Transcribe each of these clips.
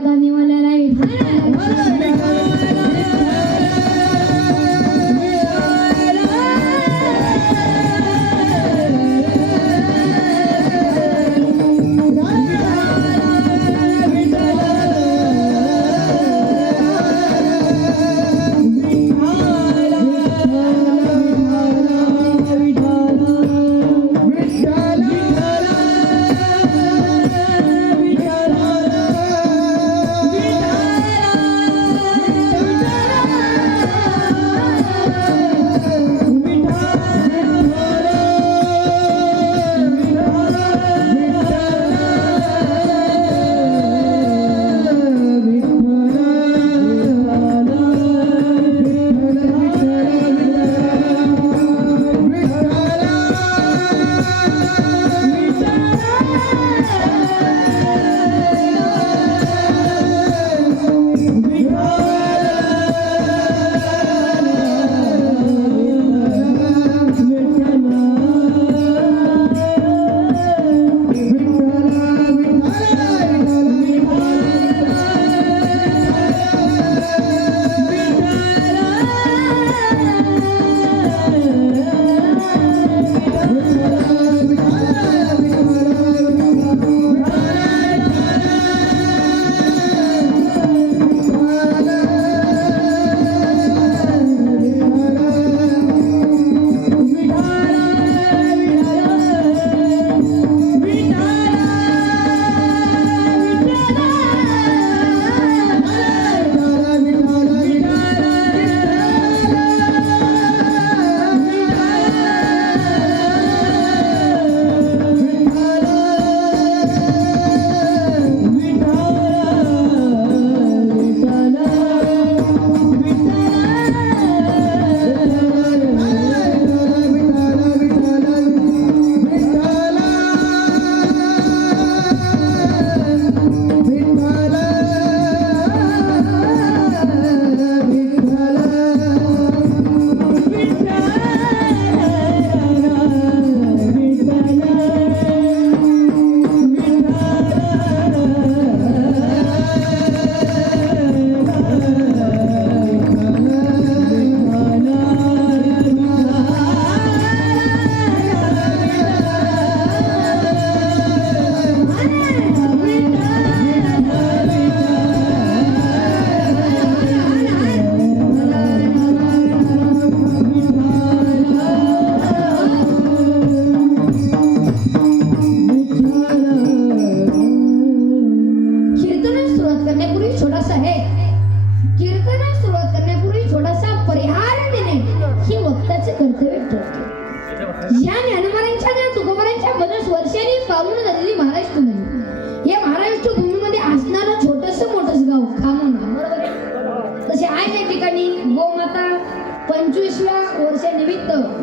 करता निवडलेला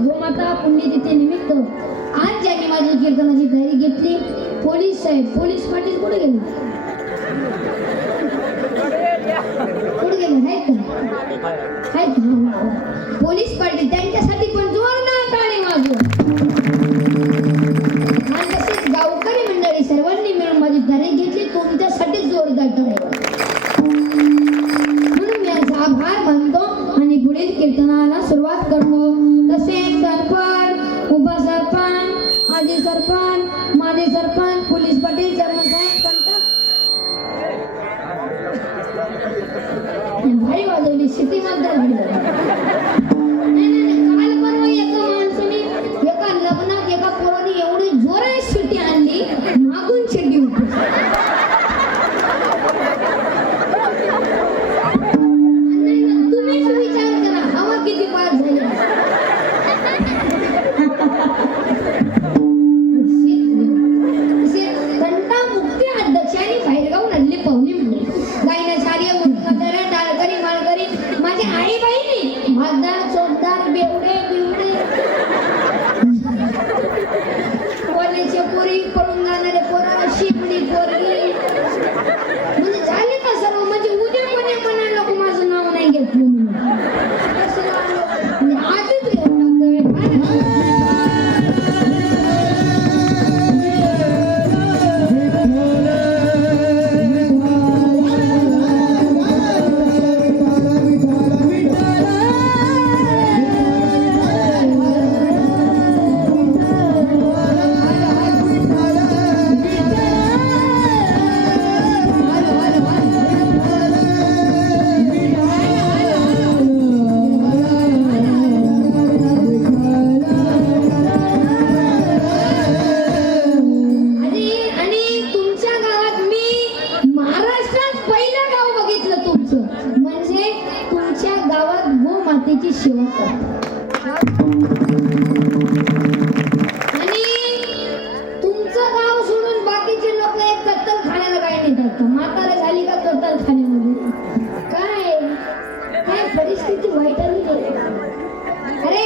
गोमाता पुण्यतिथी निमित्त आज ज्यांनी माझी कीर्तनाची तयारी घेतली, पोलीस साहेब, पोलीस पाटील कुठे गेले? कुठे गेले? आहेत का? पोलीस पाटील त्यांच्यासाठी पण जोरदार टाळी वाजवा. आणि तसेच गावकरी मंडळी सर्वांनी मिळून माझी तयारी घेतली, तुमच्यासाठी जोरदार टाळी वाजवा. म्हणून मी यांचा आभार मानतो आणि पुढील कीर्तनाला सुरुवात करतो. तसेच सरपंच, उपसरपंच, आजी सरपंच, माजी सरपंच, पोलीस पाटील, चेअरमन साहेब, भारी वाजवली शिटी मात्र भारी काल परवा एका माणसाने एका लग्नात एका पोराने एवढी जोरात शिटी आणली, मागून शिटी होती. तुम्हीच विचार करा हवा किती पास झाली.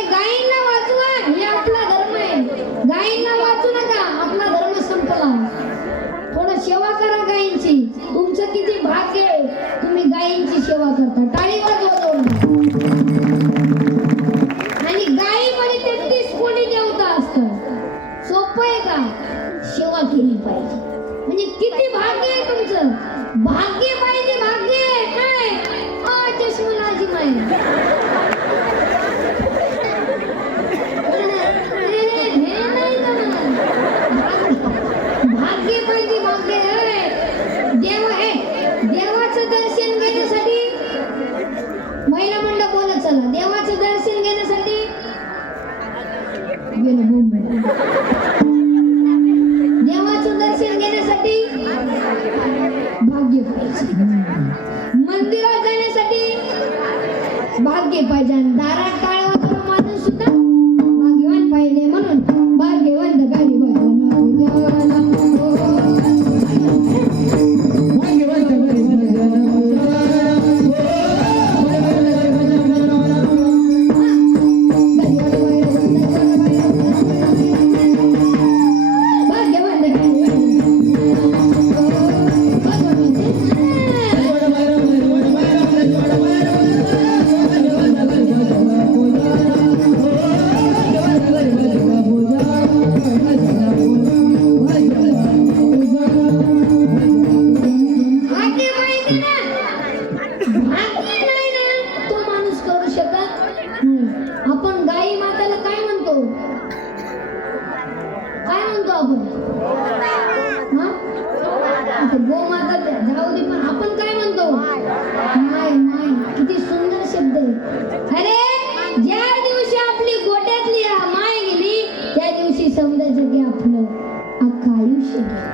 अरे गायींना वाचवा, हे आपला धर्म आहे. गायींना वाचू नका, आपला धर्म संपला. थोडं सेवा करा गायींची. तुमचं किती भाग्य आहे, तुम्ही गायींची सेवा करता. टाळी वाजवा जोरदार. आणि गायीमध्ये 33 कोटी देवता असतात. सोपं आहे का? सेवा केली पाहिजे. म्हणजे किती भाग्य आहे तुमचं. भाग्य पाहिजे, भाग्य काय चष्मलाजी माय. भाग्य पाहिजे, भाग्य. देव आहे, देवाचं दर्शन घेण्यासाठी महिला मंडळ बोलत चला. देवाचं दर्शन घेण्यासाठी देवाचं दर्शन घेण्यासाठी भाग्य पाहिजे. मंदिरात जाण्यासाठी भाग्य पाहिजे. आणि दारात टाळ वाजवणारा माणूस सुद्धा भाग्यवान पाहिजे. म्हणून भाग्यवंत गाडी गोमाता जाऊ दे, पण आपण काय म्हणतो? माय. माय किती सुंदर शब्द आहे. अरे ज्या दिवशी आपली गोट्यातली माय गेली, त्या दिवशी समजायचं की आपलं अख्खं आयुष्य गेलं.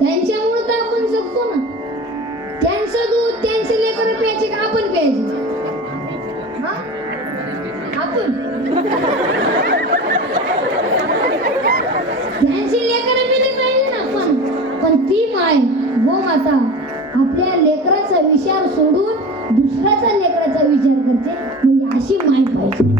त्यांच्यामुळे तर आपण जगतो ना. त्यांचं दूध, त्यांचे लेकरं प्यायचे का आपण प्यायचे? आपण त्यांची लेकरं पिली पाहिजे ना आपण. पण ती माय गोमाता आपल्या लेकराचा विचार सोडून दुसऱ्याचा लेकराचा विचार करते. म्हणजे अशी माय पाहिजे.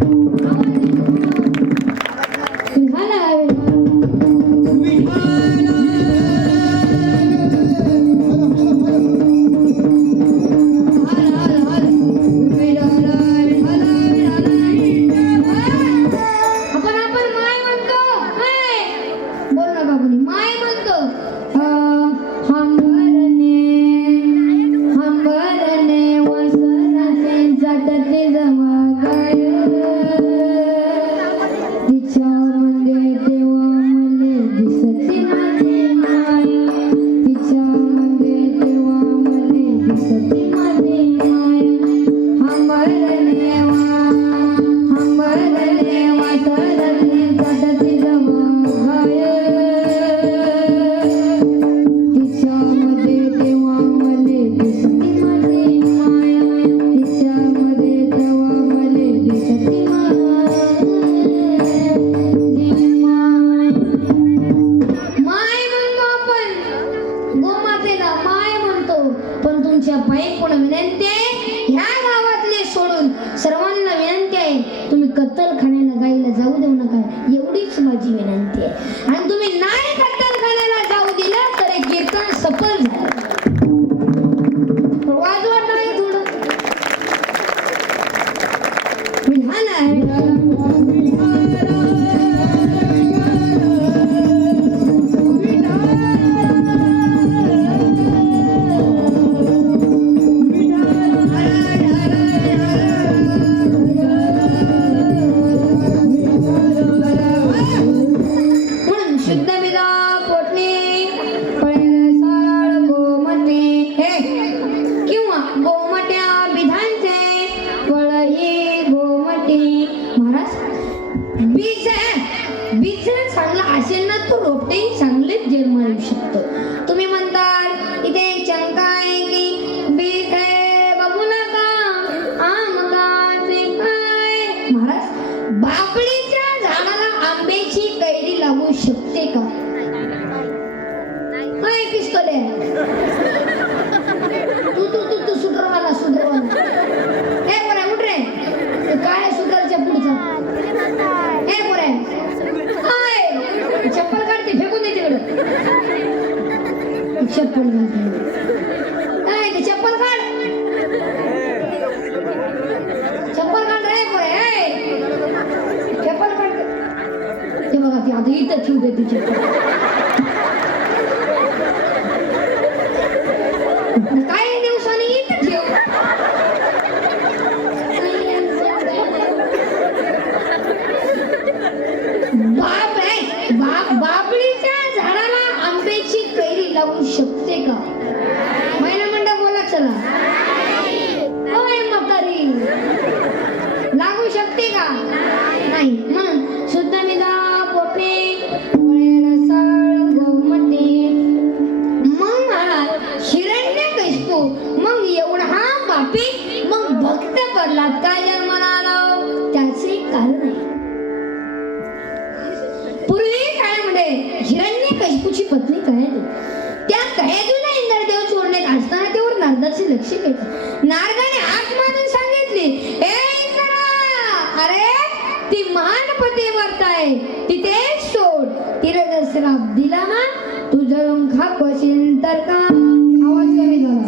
सर्वांना विनंती आहे, तुम्ही कत्तलखान्याला गाईला जाऊ देऊ नका. एवढीच माझी विनंती आहे. आणि तुम्ही नाही कत्तलखान्याला जाऊ दिलं तर हे कीर्तन सफल झालं. वाजवत नाही थोडं विधान आहे. तुम्ही म्हणताल इथे एक शंका आहे की बीज आहे बघू नका आमकाचे काय. महाराज, बाबळीच्या झाडाला आंब्याची कैरी लागू शकते का? नाही पिस्तोले. तू सुधरवाला हे बरं उठ रे. काय सुधरच्या काढ काय ते चप्पल काढ रे पोरे चप्पल काढ ते बघा ती आता इथं ठेवते ती चप्पल काही दिवसांनी इथं ठेव बाबळीच्या झाडाला आंब्याची कैरी लागू शकते का? महिला मंडळ बोला चला. होय म्हातारी लागू शकते का? नाही. म्हणून शुद्ध निदा पोटे रसाळ गोमती मग महाराज हिरण्यकशिपू मग एवढा हा पापी मग भक्त पडलात काय जन्माला आला त्याचे कारण आहे. पूर्वी काळामध्ये हिरण्यकशिपूची पत्नी कहेदू त्या कहेदूला इंद्रदेव चोरण्यात असताना तेवर नारदाचे लक्ष केलं. नारदाने हाक मारून सांगितले ए इंद्रा अरे ती महानपती वर्ताय तिथे सोड तिला जर श्राप दिला ना तू जळून खाक होशील तर का. आवाज कमी झाला.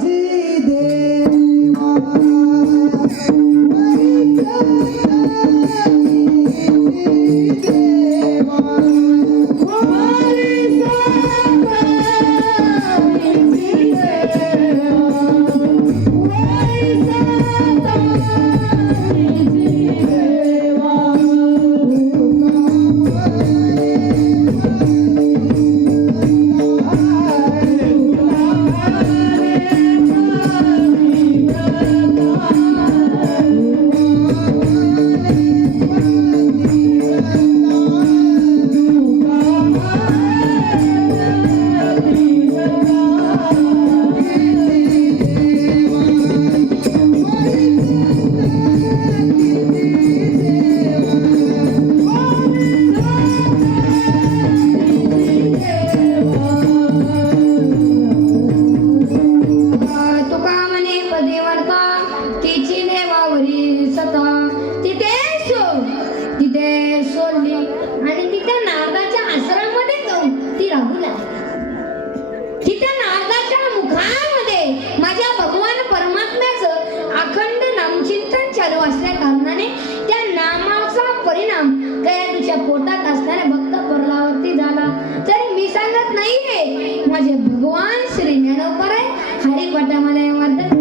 पोटात असणाऱ्या भक्त परलावरती झाला. तरी मी सांगत नाहीये माझे भगवान श्री ज्ञानोपर हरिपटामध्ये वर्धन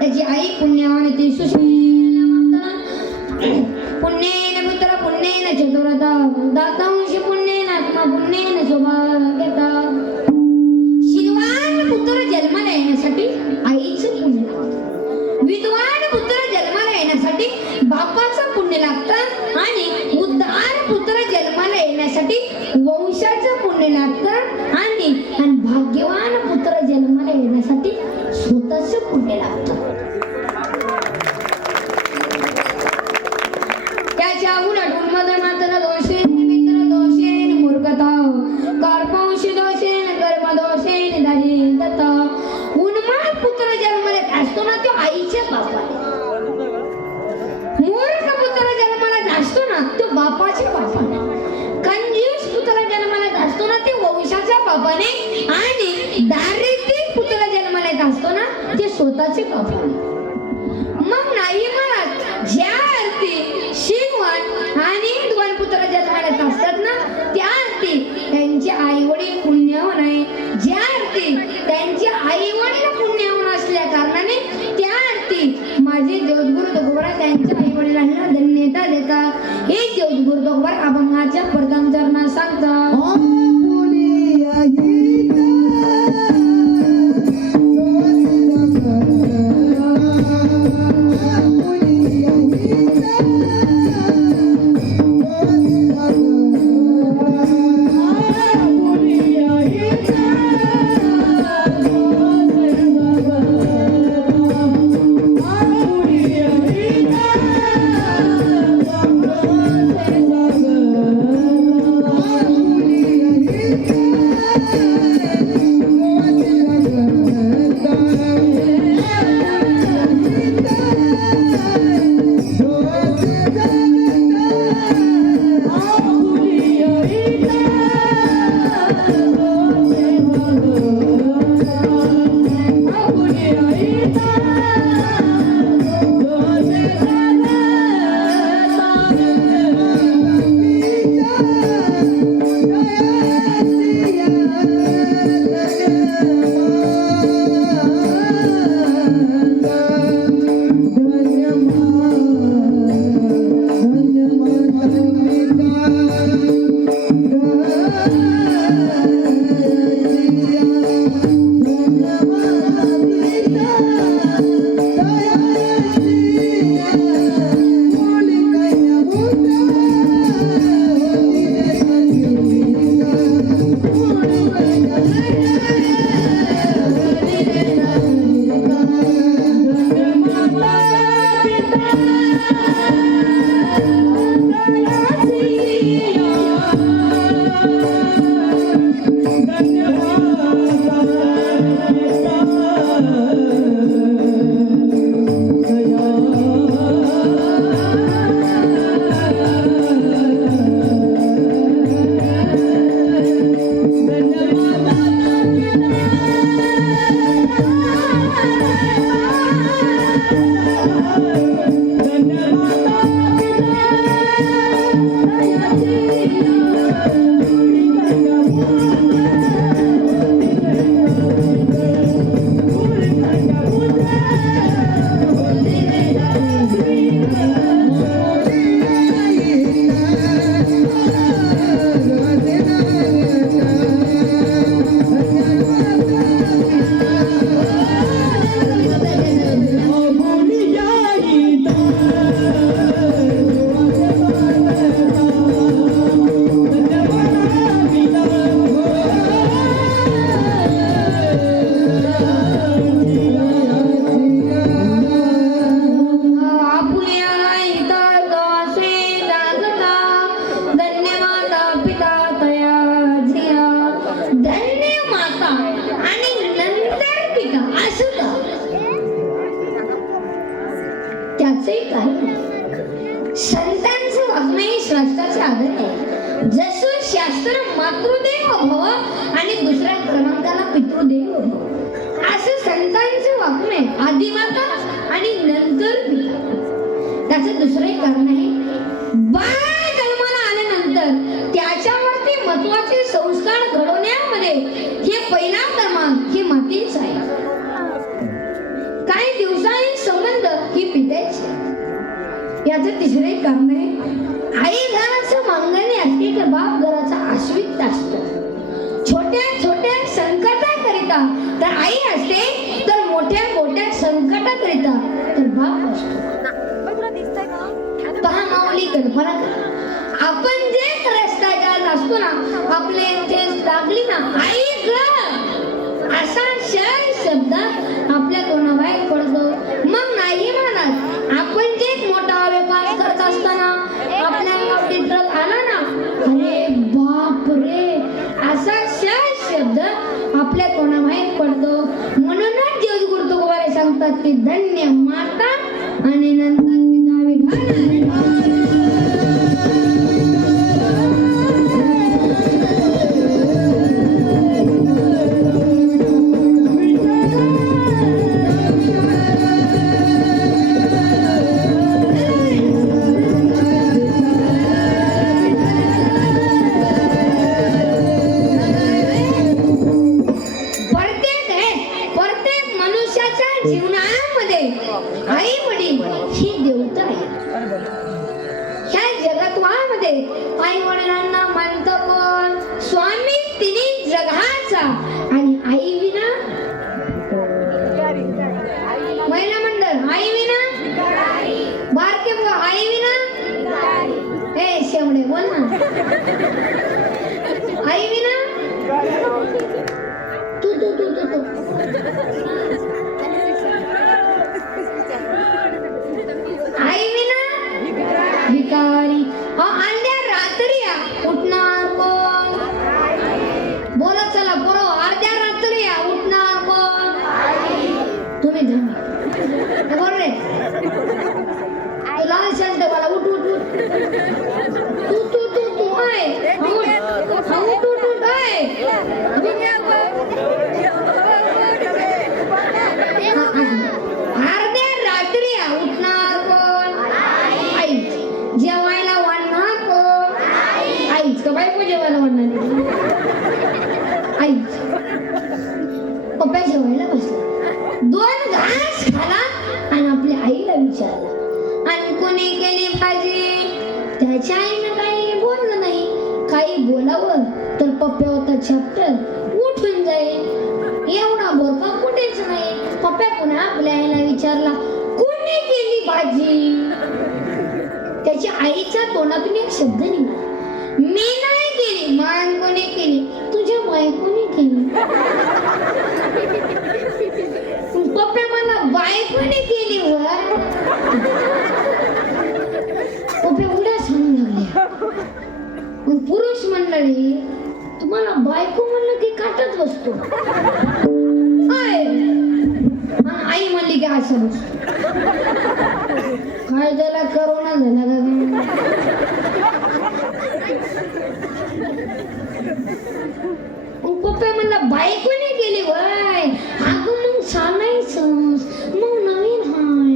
त्याची आई पुण्यवान ती सुशील पुण्येन पुत्र पुण्येन चतुरता दातांश पुण्येन आत्मा पुण्येन सौभाग्यता. शिलवान पुत्र जन्माला येण्यासाठी आईचं पुण्य लागतं. विद्वान पुत्र जन्माला येण्यासाठी बापाचं पुण्य लागतं आणि उद्धार पुत्र जन्माला येण्यासाठी वंशाचं पुण्य लागतं आणि भाग्यवान पुत्र जन्माला येण्यासाठी स्वतःचं पुण्य लागतं. त्याच्या उलट उन्मद मात्र दोषेन मित्र दोषेन मूर्खता कार्पंश दोषेन कर्म दोषेन दरिद्रता. उन्माद पुत्र जन्माला असतो ना तो आईच्या बापाने. मूर्ख पुत्र जन्माला असतो ना तो बापाच्या बापाने. कंजूस पुत्र जन्माला असतो ना ते वंशाच्या बापाने आणि दारिद्र्य पुत्र जन्माला असतो ना ते स्वतःचे बापाने. मग नाही महाराज ज्या सांगतात हे देव गुरुदोबर अभंगाच्या प्रथम चरणात सांगतात जसं शास्त्र मातृदेव भव आणि दुसऱ्या क्रमांकाला पितृदेव असं संतांचं वाक्य आहे आदिमाता आणि नंतर पिता. त्याचं दुसरे कारण आहे बाळ जन्माला आल्यानंतर त्याच्यावरती महत्त्वाचे संस्कार घडवण्यामध्ये हे पहिला क्रमांक हे मातेच आहे. काही दिवसांनी संबंध ही पित्याचे. याचं तिसरे कारण आहे आई घराचं मांगणे असते तर बाप घराचा आश्वित असतो. छोट्या छोट्या संकटाकरिता तर आई असते तर मोठ्या मोठ्या संकटाकरिता तर बाप असतो. पहा माऊली कल्पना करा आपण जे रस्त्यावर असतो ना आपले ते लागली ना आई ग असा शब्द आपल्या तोंडाबाहेर पडतो. मग नाही म्हणत आपण जे मोठा व्यापार करत असताना आपल्या गावठी ट्रक आला ना अरे बाप रे असा शब्द आपल्या तोंडाबाहेर पडतो. म्हणूनच जगद्गुरु तुकोबारे सांगतात की धन्य माता आणि नंतर पिता विधान. जीवनामध्ये आई आहे. आई वडिलांना मानतो कोण? स्वामी तिन्ही जगाचा. आणि आई विना महिला मंडळ, आई विना बारके बुवा, आई विना ए शेवडे बोल ना, आई विना तू तू तू तू तू आई विना भिकारी. अर्ध्या रात्री उठणार कोण? बोला चला बरो, अर्ध्या रात्री उठणार कोण? तुम्ही धमी बोल रे, लाल शर्ट वाला उठ उठ उठ, तू तू तू तू आहे उठ उठ उठ उठ आहे. अर्ध्या रात्री उठणार कोण? आई. जेवायला वाढणार कोण? आईच का बायको जेवायला वाढणार? आईच. पप्पा जेवायला बसला, 2 घास खाला आणि आपल्या आईला विचारला, आणि कोणी केली भाजी? त्याच्या आईनं काही बोललं नाही. काही बोलावं तर पप्पा होता चॅप्टर उठून जाईल. एवढा बोरका कुठेच नाही. पप्पा पुन्हा आपल्या आईला विचारला, कोणी केली भाजी? त्याच्या आईच्या तोंडातून एक शब्द निघाला, मी नाही केली. मान कोणी केली? तुझ्या बायकोने केली. पप्पा मला बायकोने केली वर. पप्पा उड्या सांगू लागल्या. पुरुष मंडळी, तुम्हाला बायको म्हणलं की काटच बसतो. आई म्हणली की असं बसतो. काय त्याला करोना झाला का? पप्पा म्हणला बायकोने केली वय. अगं मग सांगायचं, मग नवीन हाय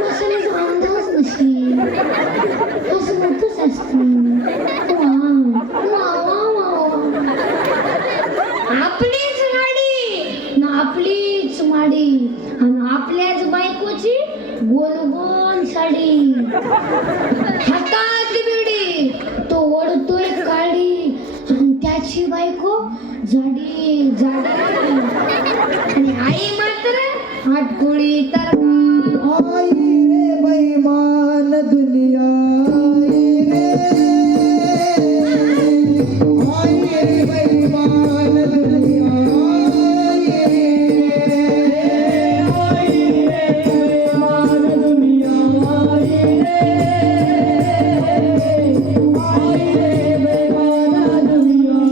मसाल्याचा अंदाज नसेल, असं होतच असतं. आपलीच गाडी ना आपलीच माडी, आणि आपल्याच बायकोची गोल गोल साडी, हातात बिडी, तो ओढतोय काडी, आणि त्याची बायको जाडी जाडी, आणि आई मात्र आटकुळी तर. आई रे बैमान दुनिया, आई रे बैमान दुनिया, आई रे बैमान दुनिया, आई रे बैमान दुनिया.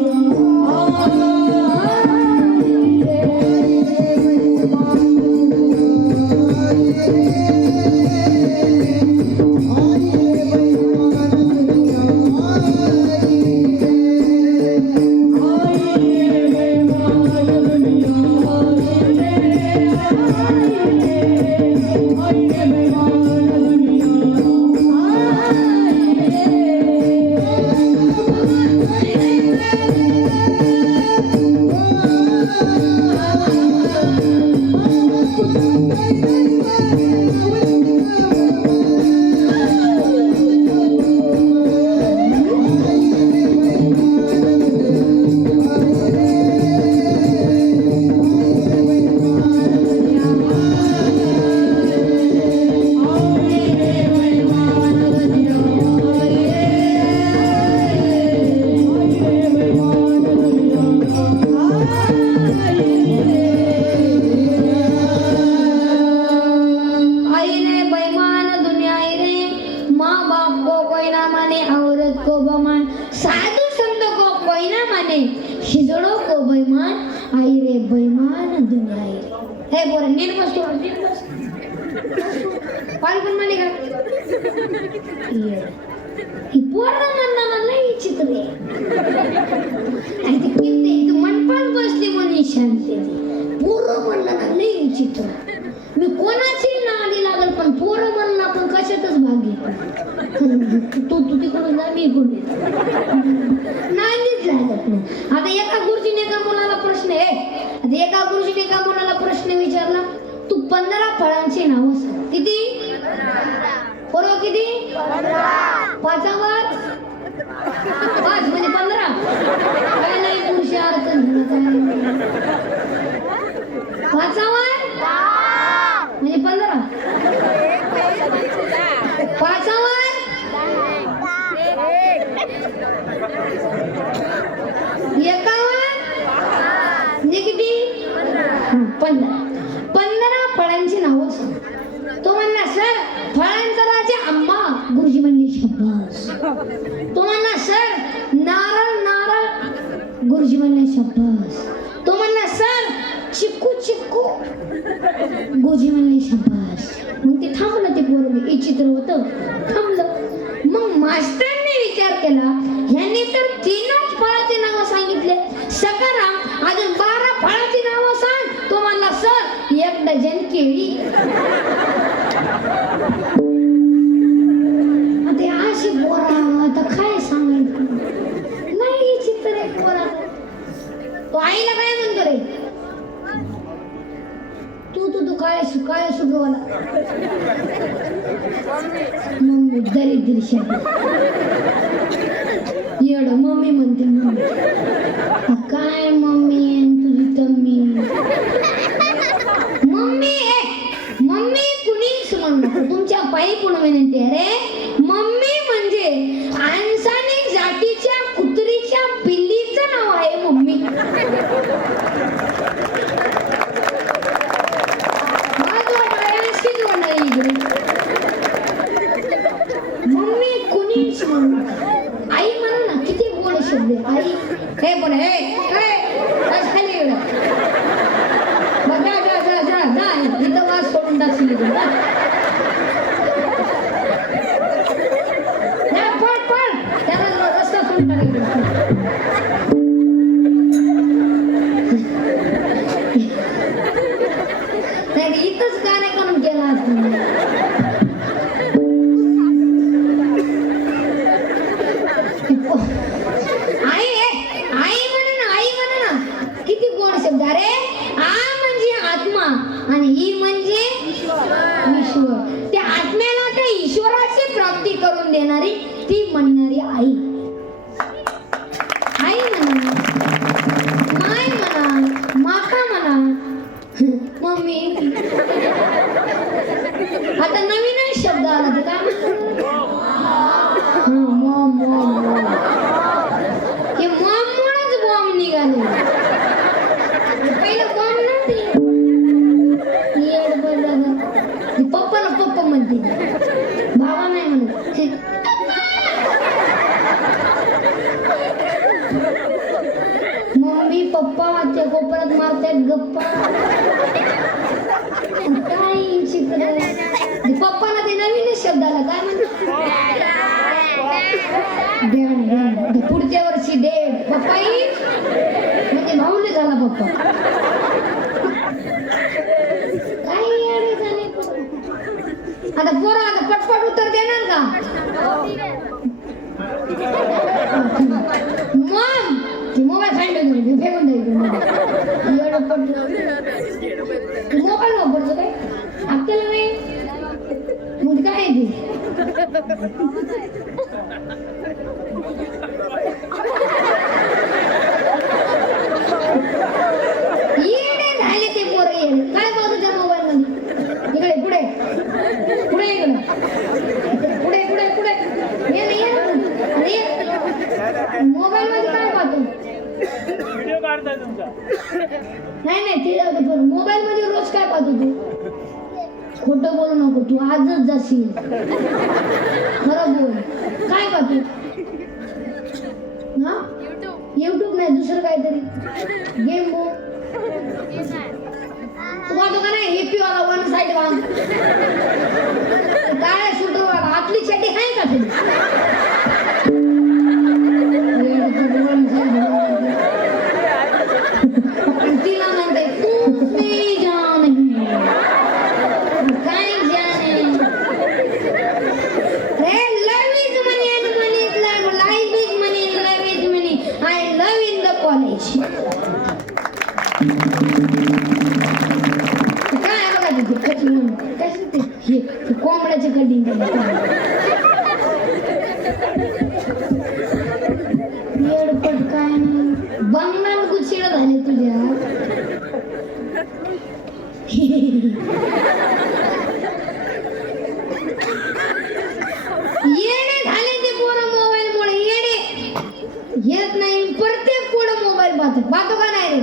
शिजडो को बैमान, आई रे बैमान दुनिया आई रे. हे बोल नीट बसतो, नीट बस. पालकन माने का? ही पोरं म्हणणार लई चित्र आहे. आणि ते किती तू मनपास बसली म्हणून शांती. पोरं म्हणणार लई चित्र. मी कोणाची नादी लागल पण पोरं म्हणलं आपण कशातच भाग घेतो. तू तिकडून जा, मी इकडून नाहीच लागत नाही. आता एका गुरुजीने एका मुलाला प्रश्न एका गुरुजीने एका मुलाला प्रश्न विचारला, तू 15 फळांची नावं सांग. किती? पोरं किती? 15. 5वर 5 म्हणजे 15. काय नाही पुरुषी अर्थ घेणं काय. 5 म्हणजे 15. 5 म्हणजे किती? 15. 15 फळांची नावं सांग. तो म्हणला सर फळांचा राजा आंबा. गुरुजी म्हणले शब्बास. तो म्हणला सर नारळ नारळ. गुरुजी म्हणले शब्बास. तो म्हणला सर चिक्कू चिक्कू. गुरुजी म्हणले शब्बास. मग ते थांबलं. ते पोरं विचित्र होतं. थांबलं. मग मास्टरने विचार केला ह्यांनी तर 3च फळाची नावं सांगितले. सकाराम अजून 12 फळाची नावं सांग. तो म्हणला सर 1 डझन केळी. ते अशी पोरा आता काय सांगायचं. नाही चित्र एक पोरा. तो आईला काय म्हणतो रे. तू काय सुगवाला. मम्मी दरिद्री शब्द. येड मम्मी म्हणते. मम्मी काय मम्मी तुझी तम्मी. मम्मी कुणीच म्हणू नको. तुमच्या पायी पुन्हा विनंती आहे रे. मम्मी म्हणजे आणसानी जातीच्या कुत्रीच्या पिल्लीचं नाव आहे मम्मी. मम्मी कुणीच म्हणू. आई म्हणा ना. किती गोड शब्द आहे. आई हे पण हे खाली जा इथं वास सोडून टाकशील. पळ त्याला रस्ता सोडून टाकायचा. नाही इथंच गाणे करून केला. अरे आ म्हणजे आत्मा आणि ई म्हणजे ईश्वर. त्या आत्म्याला त्या ईश्वराची प्राप्ती करून देणारी ती म्हणणारी आई. आई म्हणा माय म्हणा माका म्हणा मम्मी. आता नवीनच शब्द आला. ते काय मॉम हे मॉम मुळेच बॉम्ब निघाले. पप्पाला पप्पा म्हणते. बाबा नाही म्हणत. मम्मी पप्पा त्या कोपऱ्यात मारतात गप्पा. काय पप्पाला ते नवीनच शब्द आला. काय म्हणतात पुढच्या वर्षी डेड. पप्पा म्हणजे भाऊले झाला पप्पा. आता पोरा आता पटपट उत्तर देणार का. मॉम मोबाईल खांडून फेकून द्यायचं. मोबाईल वापरतो काय आपल्याला नाही. मग काय आहे ते. येडे झाले ते पोरं. येडे काय बघतो त्या मोबाईल मध्ये. इकडे पुढे मोबाईल मध्ये काय पाहतो. व्हिडिओ काढताय तुमचा. नाही ते मोबाईल मध्ये रोज काय पाहतो तू. खोटं बोलू नको. तू आजच जाशील. खरं बोल. काय पाहतो. हा युट्यूब नाही दुसरं काहीतरी. गेम बोल. तू पाहतो का नाही. हिप्पी वाला 1 साइड वाला काय सुटू वाला. आपली चड्डी आहे का तुझी. तिला म्हणते तुम्ही जाणे काय जाणे. रे love is money and money is love. Life is money and love is money. I love in the college. काय बघा तिथे कशी म्हणून कशी ते कोंबड्याची कटिंग. येणे झाले ते पोरं मोबाईल मुळे येणे येत नाही. प्रत्येक पोरं मोबाईल पाहतो का नाही रे?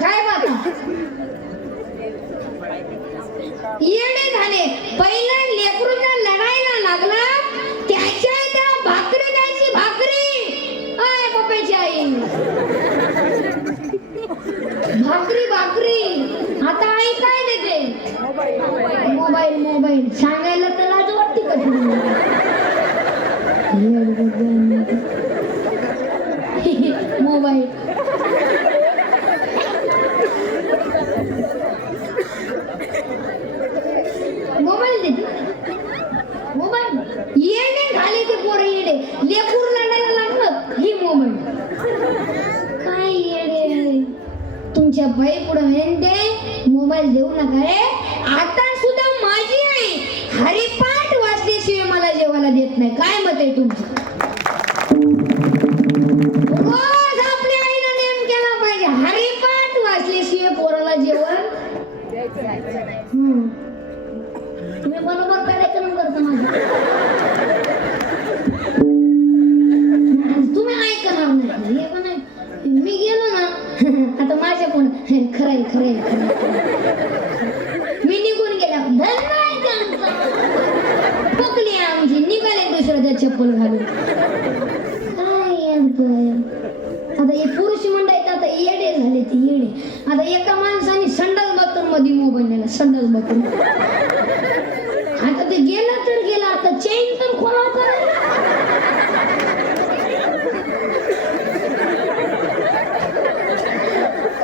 काय पाहतो? येणे झाले. पहिला लेकरूच्या लढायला लागला त्याच्या त्या भाकरी द्यायची. भाकरी आय पप्पाची आई भाकरी आता आई काय देते? मोबाईल सांगायला तर लाज वाटते का मोबाईल देते. मोबाईल येणे झाले ते पोरं येणे. लेकूर लढायला लागलं ही मोबाईल. काय येडे तुमच्या बाई पुढे म्हणते मोबाईल देऊ नका रे. आता सुद्धा माझी आई हरिपाठ वाचल्याशिवाय मला जेवायला देत नाही. काय मत आहे तुमचं? रोज आपल्या आईनं नेम केला पाहिजे. हरिपाठ वाचल्याशिवाय पोराला जेवण तुम्ही बरोबर कार्यक्रम करता माझा. तुम्ही ऐकणार नाही. हे पण मी गेलो ना आता माझ्या कोण खरंय मी निघून गेला पकली आमची निघाले दुसऱ्याच्या चप्पल घालून. काय आता हे पुरुष मंडळी आता येडे झाले ते येडे. आता एका माणसाने संडास बाथरूम मध्ये मोबाईल नेला. संडास बाथरूम आता ते गेला तर गेला. आता चेन तर खोला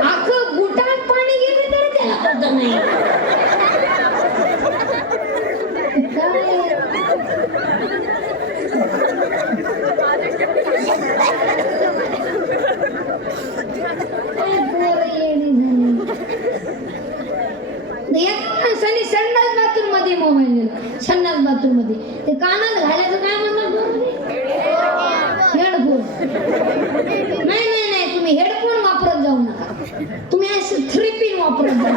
आखं बुटात पाणी गेले तरी त्याला पडत नाही. संडास बाथरूम मध्ये मोबाईल नेला. संडास बाथरूम मध्ये ते कानात घालायचं काय म्हणतात? हेडफोन. नाही तुम्ही हेडफोन वापरत जाऊ नका. तुम्ही असे 3 पिन वापरत जा.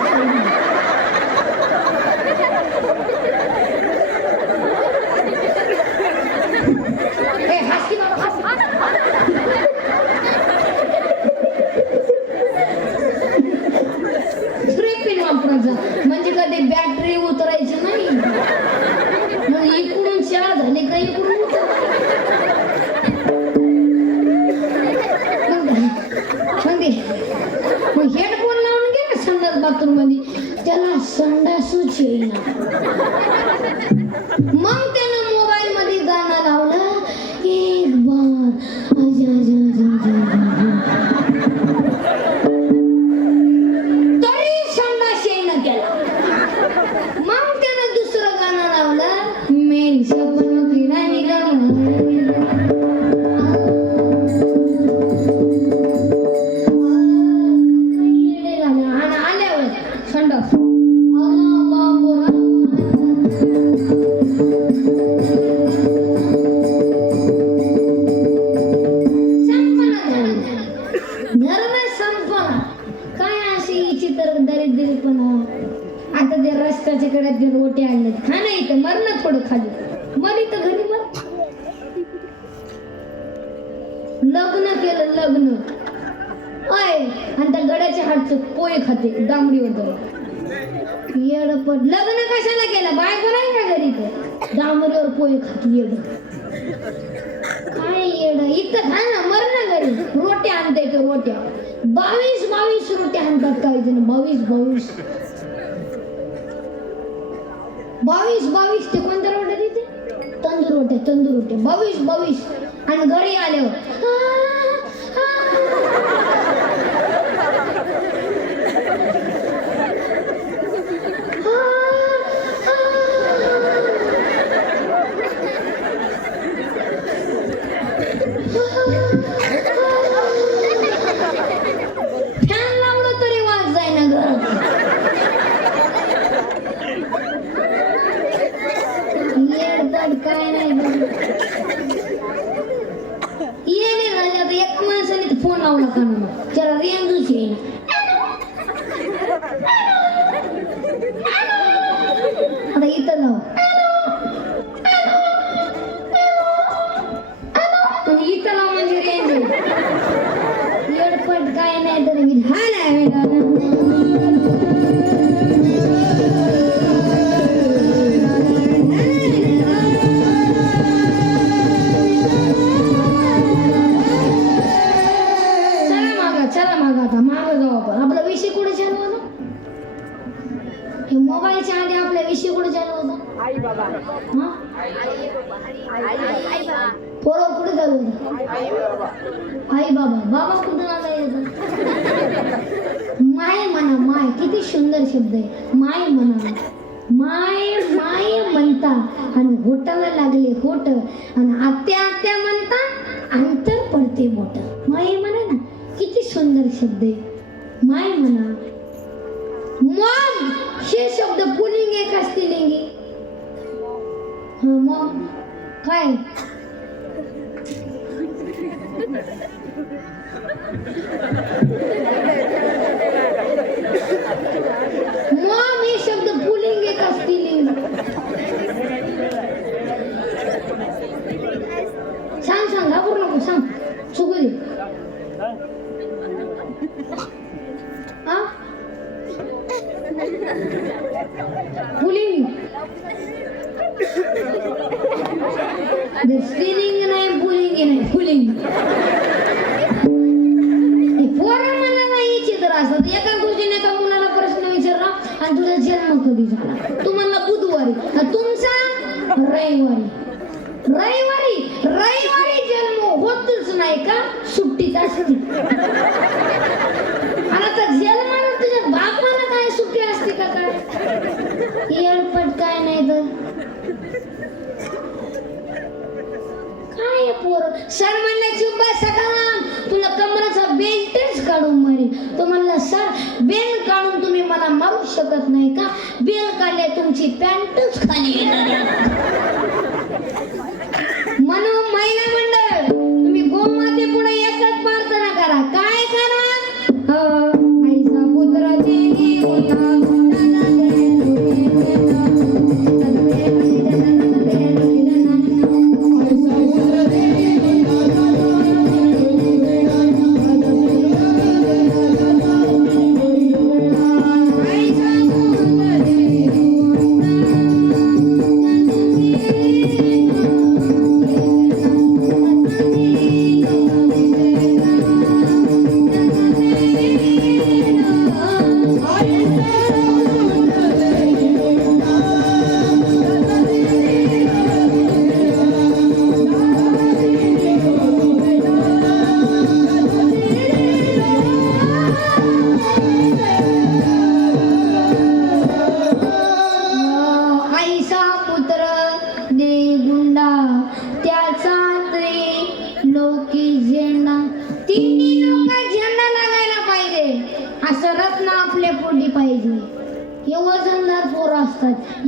म्हणजे कधी बॅटरी उतरायची नाही. मग इकडून शाळा झाली का इकडून हेडफोन लावून गेला संडास बाथरूम मध्ये. त्याला संडासच येईना. मग त्यानं मोबाईल मध्ये गाणं लावलं. एक बार आजा रोटे आणले खा नाही तर मर ना थोडं खाली मर इथं घरी मर. लग्न केलं लग्न आणि त्या गड्याच्या हातचं पोहे खाते डांबरीवर. येडपट लग्न कशाला केलं? बायको नाही का घरी? तर डांबरीवर पोहे खाते येड. काय येड इथं खा ना मर ना घरी. रोट्या आणता येतो रोट्या 22 रोट्या आणतात काही जण. 22 ते कोणत्या रोट्या देते? तंदूर रोट्या 22 आणि घरी आल्यावर फॅन लावलं तरी वाज जाय ना घरात. काय नाही येणे झाले हे मोबाईलच्या आधी आपल्या विषय कुठे चालू होता हा? पोरं कुठे चालू होता आई बाबा बाबा कुठून आला येतो माय म्हणा माय किती सुंदर शब्द आहे माय म्हणा माय माय म्हणता आणि होटाला लागले होट आणि आत्या आत्या म्हणता अंतर पडते मोठ माय म्हणा ना किती सुंदर शब्द आहे माय म्हणा मॉम हे शब्द पुलिंग आहे का स्त्रीलिंगी हा मॉम काय मॉम हे शब्द पुलिंग आहे का स्त्रीलिंग सांग सांग घाबरू नको सांग चुकू दे हा पुलिंग स्त्रीलिंग नाही पुलिंग नाही पुलिंग पोरं मला नाही चित्र असतात एका गोष्टीने एका मुलाला प्रश्न विचारला आणि तुझा जन्म कधी झाला तू म्हणला बुधवारी तुमचा रविवारी रविवारी रविवारी जन्म होतच नाही का सुट्टीत असते आता जन्माला तुझ्या बापाला काय सुट्टी असते का काय येळपट काय नाही तर काय पोर सर म्हणला चुंबा सकाराम तुला कमराचा बेल्टच काढून मारे तो म्हणला सर बेल काढून तुम्ही मला मारू शकत नाही का बेल काढले तुमची पॅन्टच खाली येणार म्हणून महिला मंडळ तुम्ही गोमाते पुढे एकच प्रार्थना करा काय करा आईचा पुत्र देवी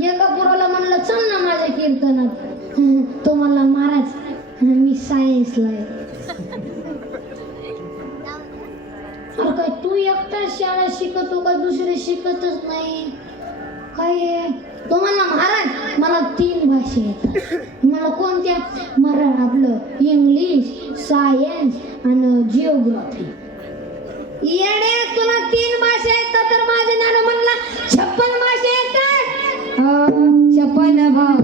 एका पोराला म्हणलं चल ना माझ्या कीर्तनात तो म्हणला महाराज मी सायन्सला आहे अरे काय तू एकटा शाळा शिकतो का दुसरे शिकतच नाही काय तो म्हणला महाराज मला 3 भाषा येतात मला कोणत्या आपलं इंग्लिश सायन्स आणि जिओग्राफी येडे तुला 3 भाषा येतात तर माझे नाना म्हणला 56 भाषा येतात 56 भाषा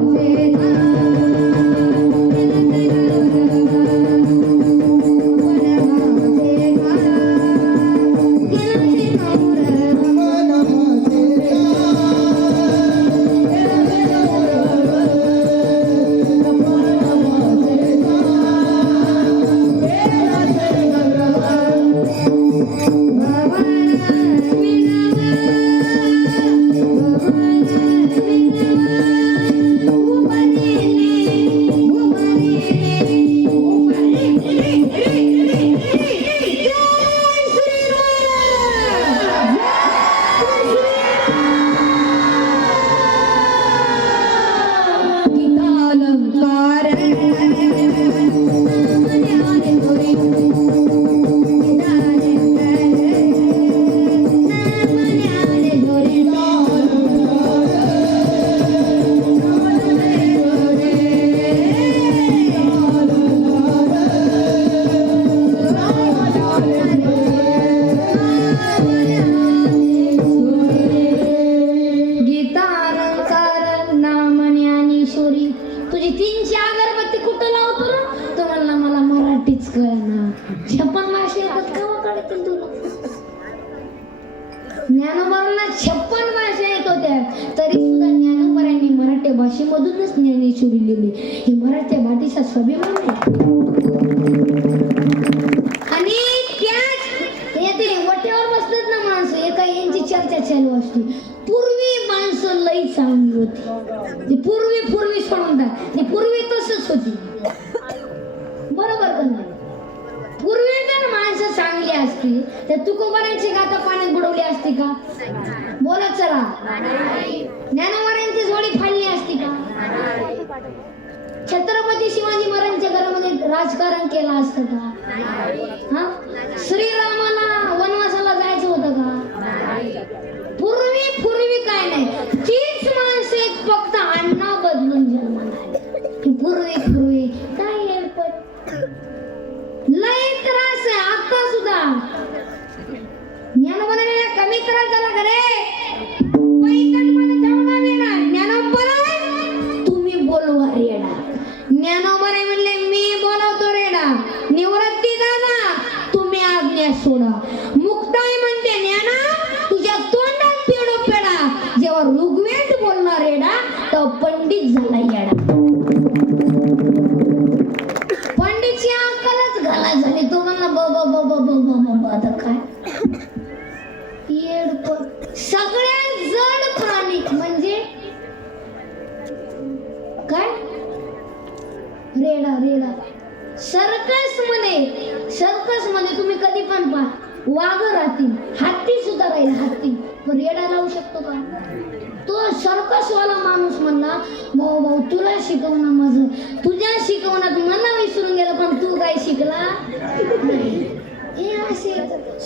ज्ञानोबाला 56 भाषा येत होत्या तरी सुद्धा ज्ञानोबांनी मराठी भाषेमधूनच ज्ञानेश्वरी लिहिली. ही मराठी भाषेचा स्वाभिमान आहे. आणि त्याच येते वट्यावर बसतात ना माणसं, एका यांची चर्चा चालू असते. पूर्वी माणसं लई चांगली होती, ती पूर्वी सोडून द्या, ती पूर्वी तसंच होती. बरोबर का नाही? पूर्वी जर माणसं चांगली असती तर तुकोबारांची गाथा पाण्यात बुडवली असती का? बोला चला. ज्ञानोबारांची जोडी फाडली असती का? छत्रपती शिवाजी महाराजांच्या घरामध्ये राजकारण केलं असतं का? हा, श्रीरामाला वनवासाला जायचं होतं का? पूर्वी काय नाही, तीच माणसं फक्त अण्णा बदलून जन्माला आली. पूर्वी काय आहे पण लय त्रास आहे आता सुद्धा. ज्ञानोबाने कमी त्रास झाला का रे? पैठणमध्ये जाऊन आले ना ज्ञानोबा, तुम्ही बोलवा रेडा. ज्ञानोबाने म्हणले मी बोलवतो रेडा. निवृत्ती दादा तुम्ही आज्ञा सोडा. मुक्ताई म्हणते ज्ञाना तुझ्या तोंडात पेडो पेडा. जेव्हा ऋग्वेद बोलणार रेडा तर पंडित झाला येडा. पंडितची अक्कलच घाला झाली. तो म्हणला बाबा आता काय येडपट. सगळ्यात जड प्राणी म्हणजे काय? रेडा. सर्कस मध्ये तुम्ही कधी पण पहा, वाघ राहतील, हत्ती सुद्धा राहील. हत्ती पण रेडा राहू शकतो का? तो सर्कस वाला माणूस म्हणला भाऊ तुला शिकवणं माझं, तुझ्या शिकवण्यात मला विसरून गेलं, पण तू काय शिकला नाही. हे असे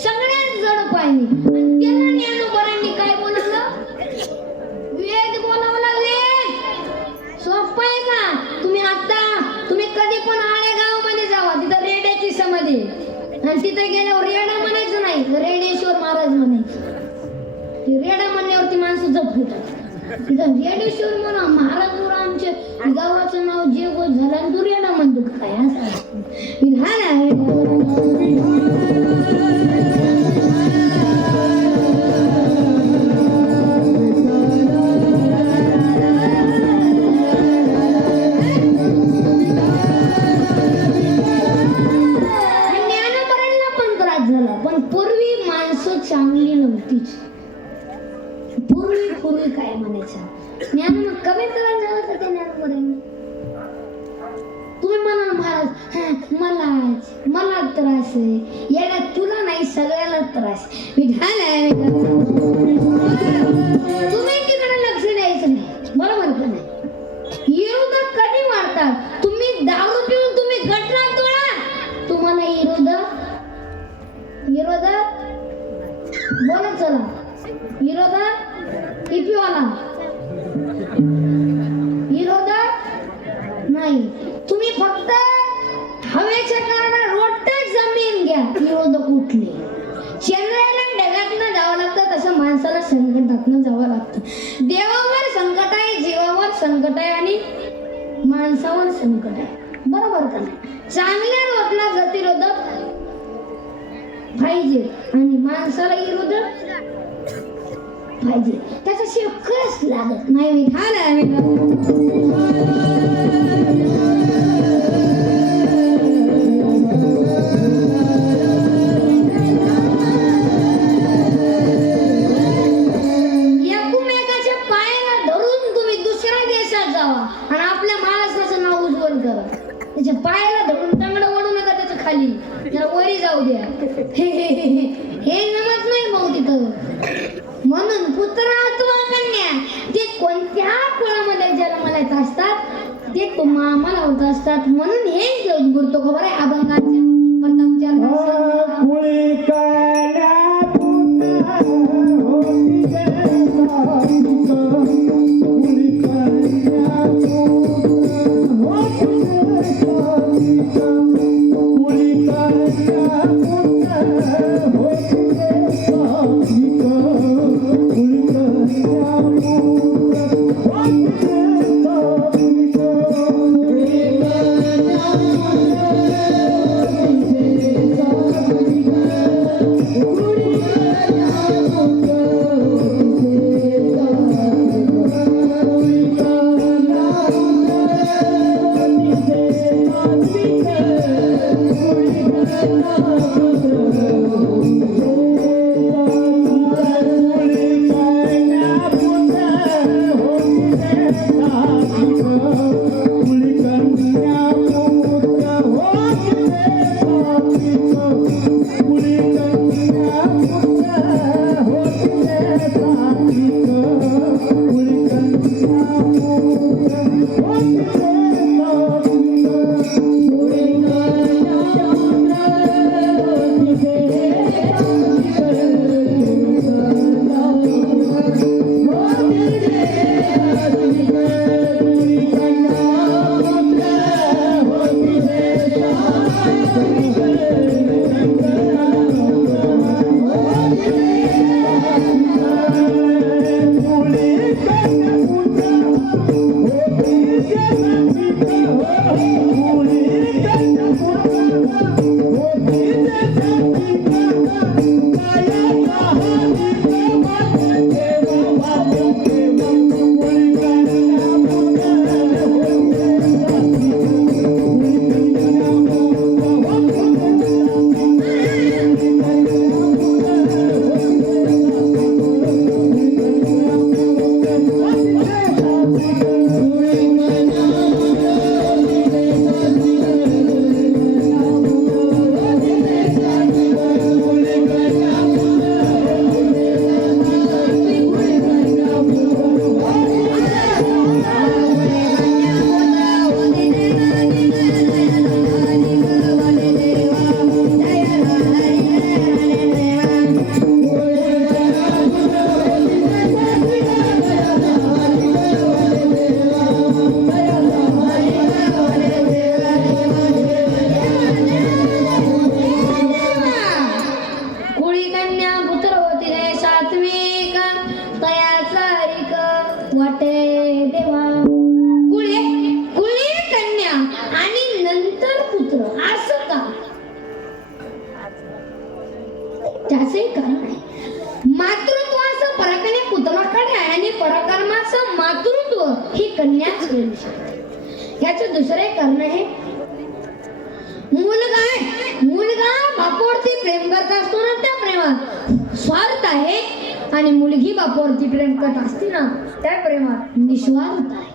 सगळ्यात जड पाहिजे. आणि त्याला ज्ञानोबांनी काय बोलवलं? वेद बोलावला. वेद सोपं आहे का? तुम्ही कधी पण आळेगाव मध्ये जावा, तिथं रेड्याची समाधी, आणि तिथे गेल्यावर रेडा म्हणायचं नाही, रेडेश्वर महाराज म्हणायचं. रेडा म्हणल्यावरती माणसं जपतात. तिथं रेडेश्वर म्हणा महाराज आमच्या गावाचं नाव जे गोष्ट झालं आणि तू रेडा म्हणतो काय? असं विधान आहे. पूर्वी काय म्हणायचं? ज्ञान कमी त्रास झाला तर ते ज्ञानोबांनी. तुम्ही म्हणाल महाराज मला त्रास आहे, याला तुला नाही सगळ्याला त्रास. विधान आहे. तुम्ही तिकडे लक्ष द्यायचं नाही. बरोबर का नाही? विरोधक कधी वाढतात? तुम्ही दारू पिऊन तुम्ही घटना तोडा, तुम्हाला विरोधक बोला चला. विरोधक इपिवाला विरोधक नाही. तुम्ही फक्त हवेच्या कारण रोटच जमीन घ्या, विरोधक उठले. चंद्राला ढगातनं जावं लागतं, तसं माणसाला संकटातनं जावं लागतं. देवावर संकट आहे, जीवावर संकट आहे आणि माणसावर संकट आहे. बरोबर का नाही? चांगल्या रोटला गतिरोधक पाहिजे आणि माणसाला विरोधक पाहिजे. त्याच्याशिवाय खरंच लागत नाही. विधान एकमेकाच्या पायाला धरून तुम्ही दुसऱ्या देशात जावा आणि आपल्या महाराष्ट्राचं नाव उज्ज्वल करा. त्याच्या पायाला धरून टांगडं ओढू नका त्याच्या खाली, त्याला वरी जाऊ द्या. हे जमत नाही भाऊ तिथं. म्हणून पुत्र अथवा कन्या ते कोणत्या कुळामध्ये जन्माला येत असतात ते तुम्हाला होत असतात. म्हणून हे गुरतो खबर आहे अभंगाचे प्रथम चार बापाचं मातृत्व ही कन्याच करू शकते. याचं दुसरे कारण आहे, मुलगा बापावरती प्रेम करत असतो ना, त्या प्रेमात स्वार्थ आहे, आणि मुलगी बापावरती प्रेम करत असते ना, त्या प्रेमात निस्वार्थ आहे.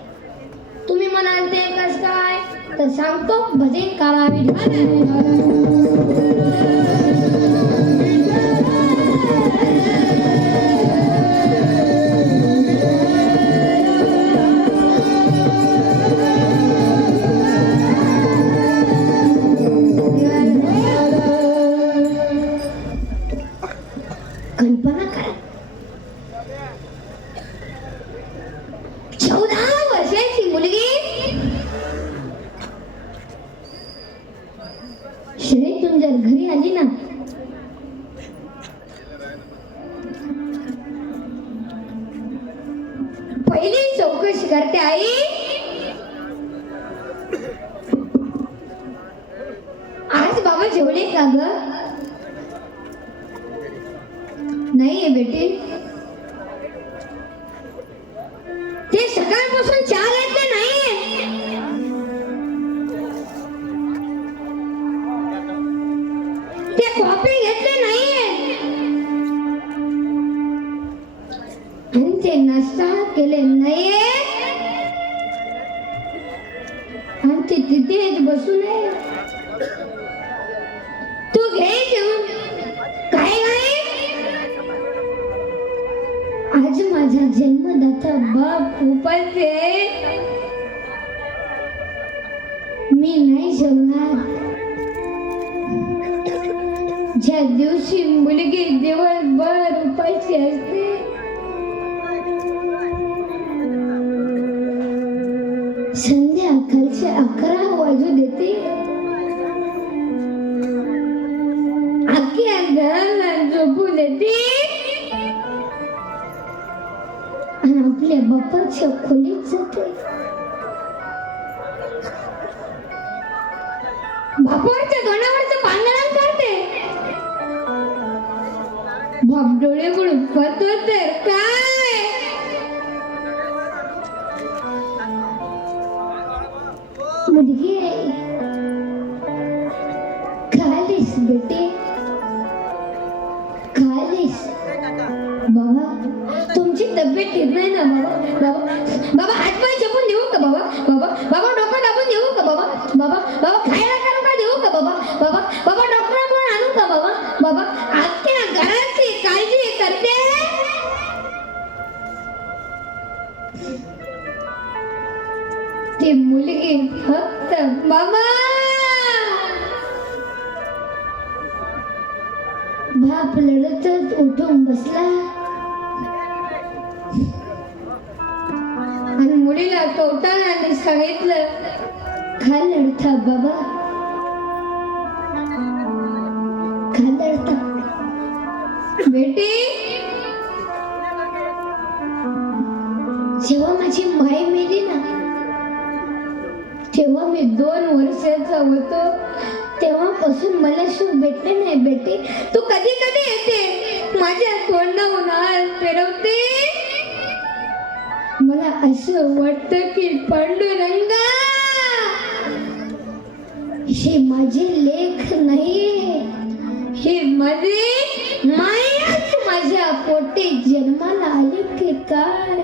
तुम्ही म्हणाल ते कस काय, तर सांगतो, भजन करा कल्पना करा, 14 वर्षाची मुलगी शरीतून जर घरी आली ना, पहिली चौकशी करते, आई आज बाबा जेवले का ग? नाहीये बेटे, ते सकाळपासून चहा घेतले नाहीये. ते कॉफी घेतले नाहीये, आणि ते नाश्ता केले नाहीये, आणि ते तिथे बसून आहे. तू घे जेवण. काय आज माझा जन्मदाता बाप उपास आहे, मी नाही जेवणार. ज्या दिवशी मुलगी दिवसभर उपाशी असते, संध्याकाळचे 11 वाजू देते, अख्ख्या घराला झोपू देते, आणि आपल्या बापाच्या खोलीत जाते. बापावरच्या दोनावरचं पांघरण करते. बाप डोळे कडून पडतो तर काय, मुलगी आहे, खालीस बेटे, खालीस. बाबा तुमची तब्येत ठीक नाही ना बाबा हातपाय चपून देऊ का बाबा डोकं दाबून देऊ का बाबा खायला करू का देऊ का बाबा डॉक्टरांकडून आणू का बाबा आत्या घराची काळजी करते. ती मुलगी फक्त बाबा, बाप लढतच उठून बसला, आणि मुलीला कवटाला सांगितलं, खा लढता बाबा, खा लढता बेटी. जेव्हा माझी माय मेली ना, तेव्हा मी 2 वर्षाचा होतो. तेव्हापासून मला सुख भेटले नाही बेटे. तू कधी कधी येते, माझ्या तोंडाहून हात फिरवते, मला असं वाटतं की पांडुरंगा ही माझी लेख नाहीये, ही माझी मायाच माझ्या पोटी जन्माला आली की काय.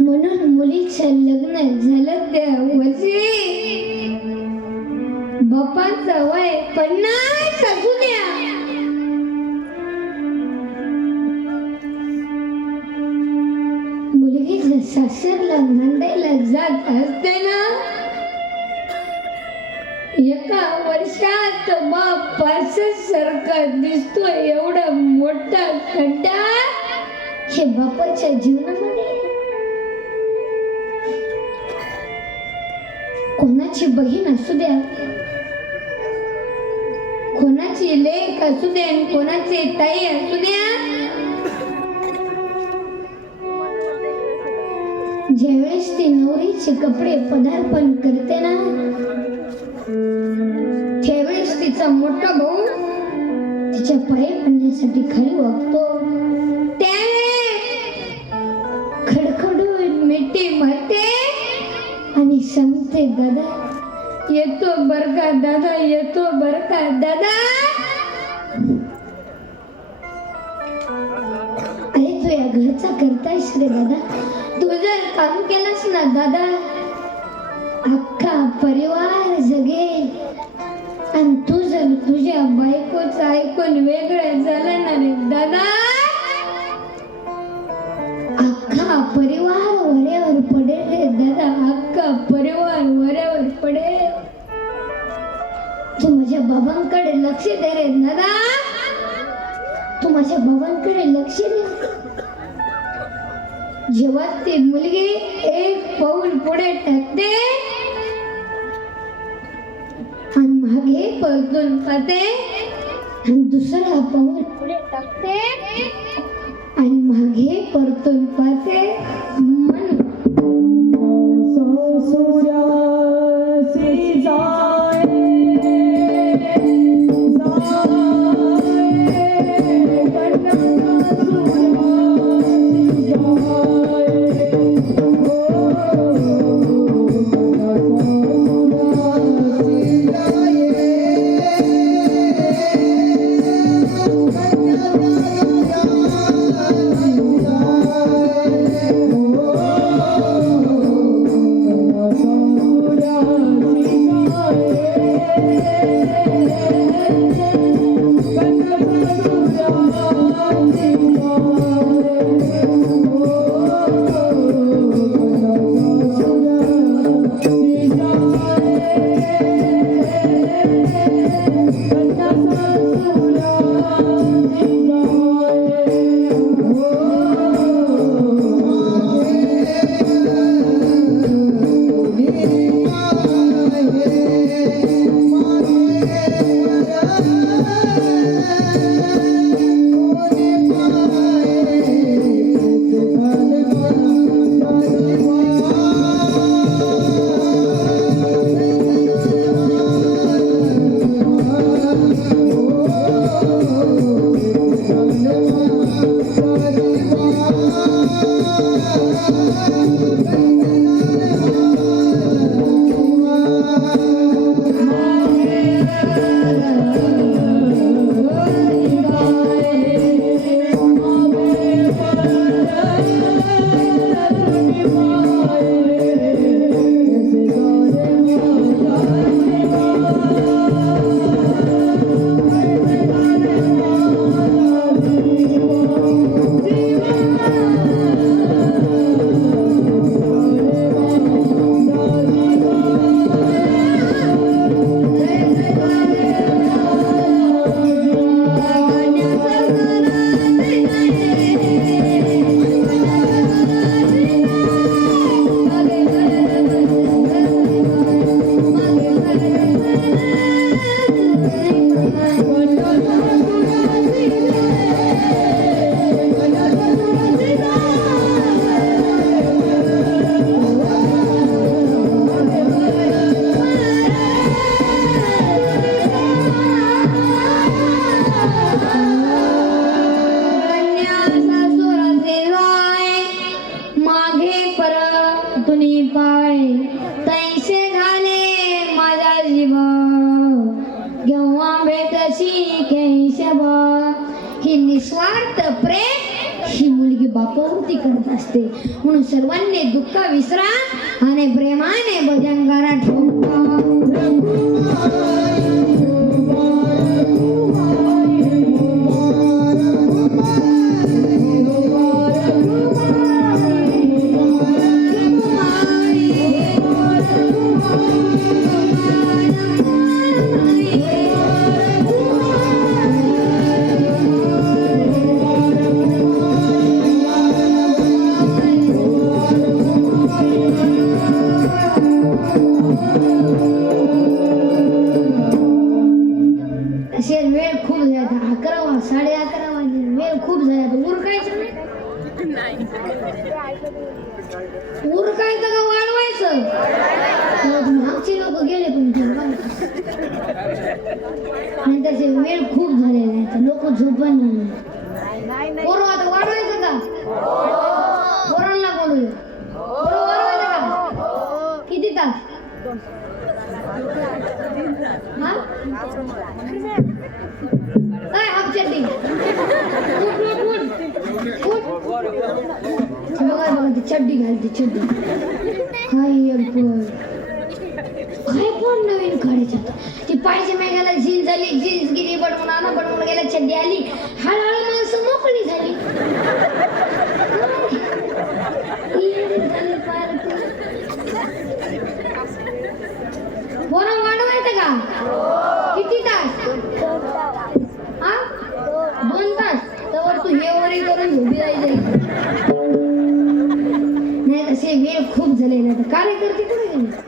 म्हणून मुलीचं लग्न झालं त्या वर्षी बापाचं वय 50 असू द्या, मुलगीच्या सासरला नांदायला जात असताना एका वर्षात बाप सारखा दिसतोय, एवढा मोठा खड्डा हे बापाच्या जीवनामध्ये. कोणाची बहीण असू द्या, कोणाची लेक असू द्या, कोणाची ताई असू द्या, ज्यावेळेस ती नवरीचे कपडे पदार्पण करते ना, त्यावेळेस तिचा मोठा भाऊ तिच्या पायी पडण्यासाठी खाली वागतो. खडखडून मिठी मारते आणि सांगते, दादा येतो बर का दादा, येतो बर का दादा. अरे तू या घरचा करतायस रे दादा, तू जर काम केलंस ना दादा, अख्खा परिवार जगेल. आणि तू जर तुझ्या बायकोचं ऐकून वेगळं झालं ना रे दादा, अख्खा परिवार वऱ्यावर पडेल रे दादा, अख्खा परिवार वऱ्यावर पडेल. तू माझ्या बाबांकडे लक्ष दे रे दादा, तू माझ्या बाबांकडे लक्ष दे. जेव्हा ती मुलगी एक पाऊल पुढे टाकते आणि मागे परतून पाहते आणि दुसरा पाऊल पुढे टाकते आणि मागे परतून पाहते, मन सूर्यासी जाए निस्वार्थ प्रेम ही मुलगी बापावरती करत असते. म्हणून सर्वांनी दुःख विसरा आणि प्रेमाने भजन करा. असे वेळ खूप झाला, 11 11:30 वाजले, वेळ खूप झाला. उरकायचं नाही, उरकायचं का वाढवायचं? आमचे लोक गेले पण आणि तसे वेळ खूप झालेला आहे तर लोक झोपण म्हणून पोरं आता वाढवायचं का पोरांना बोलूया पोरं वाढवायचं का किती तास हा काय हाफ चड्डी बघा बघा ती चड्डी घालते चड्डी काय पण नवीन काढायचं ती पाहिजे मेघाला जीन्स झाली जीन्स गेली बनवून गेला चड्डी आली हळूहळू माणसं मोकळी झाली पोरं वाढवायचं का किती तास हा 2 तास तर तू हे वरी करून उभी राहिली नाही तसे वेळ खूप झालेला तर कार्यकर्ते कुठे गेले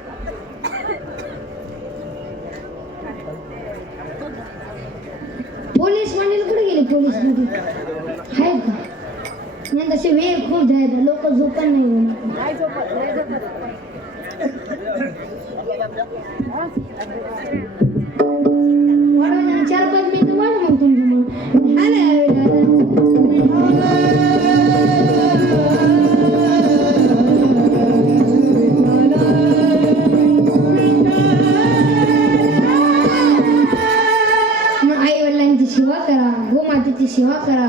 पोलीस मंडळी कुठे गेले पोलीस मध्ये आहेत का नाही तसे वेळ खूप झाले लोक झोपण नाही वाढवा 4-5 मिनिटं वाढ मग आई वडिलांची सेवा करा गोमातेची सेवा करा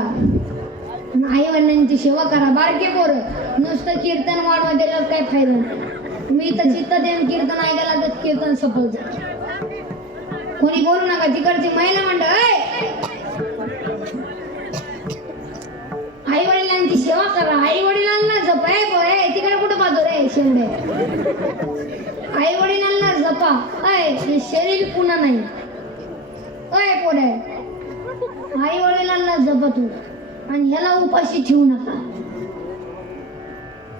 आई वडिलांची सेवा करा बारके पोरं नुसतं कीर्तन वाढवा दिल्यावर काय फायदा नाही मी तर चित्त देऊन कीर्तन ऐकायला तर कीर्तन सफल झालं कोणी बोलू नका तिकडची महिला मंडळ आई वडिलांची सेवा करा आई वडिलांना जपाय तिकडे कुठं पाहतो रे शेवडे आई वडिलांना जपा हे शरीर पुन्हा नाही पोरे आई वडिलांना जपतो आणि ह्याला उपाशी ठेवू नका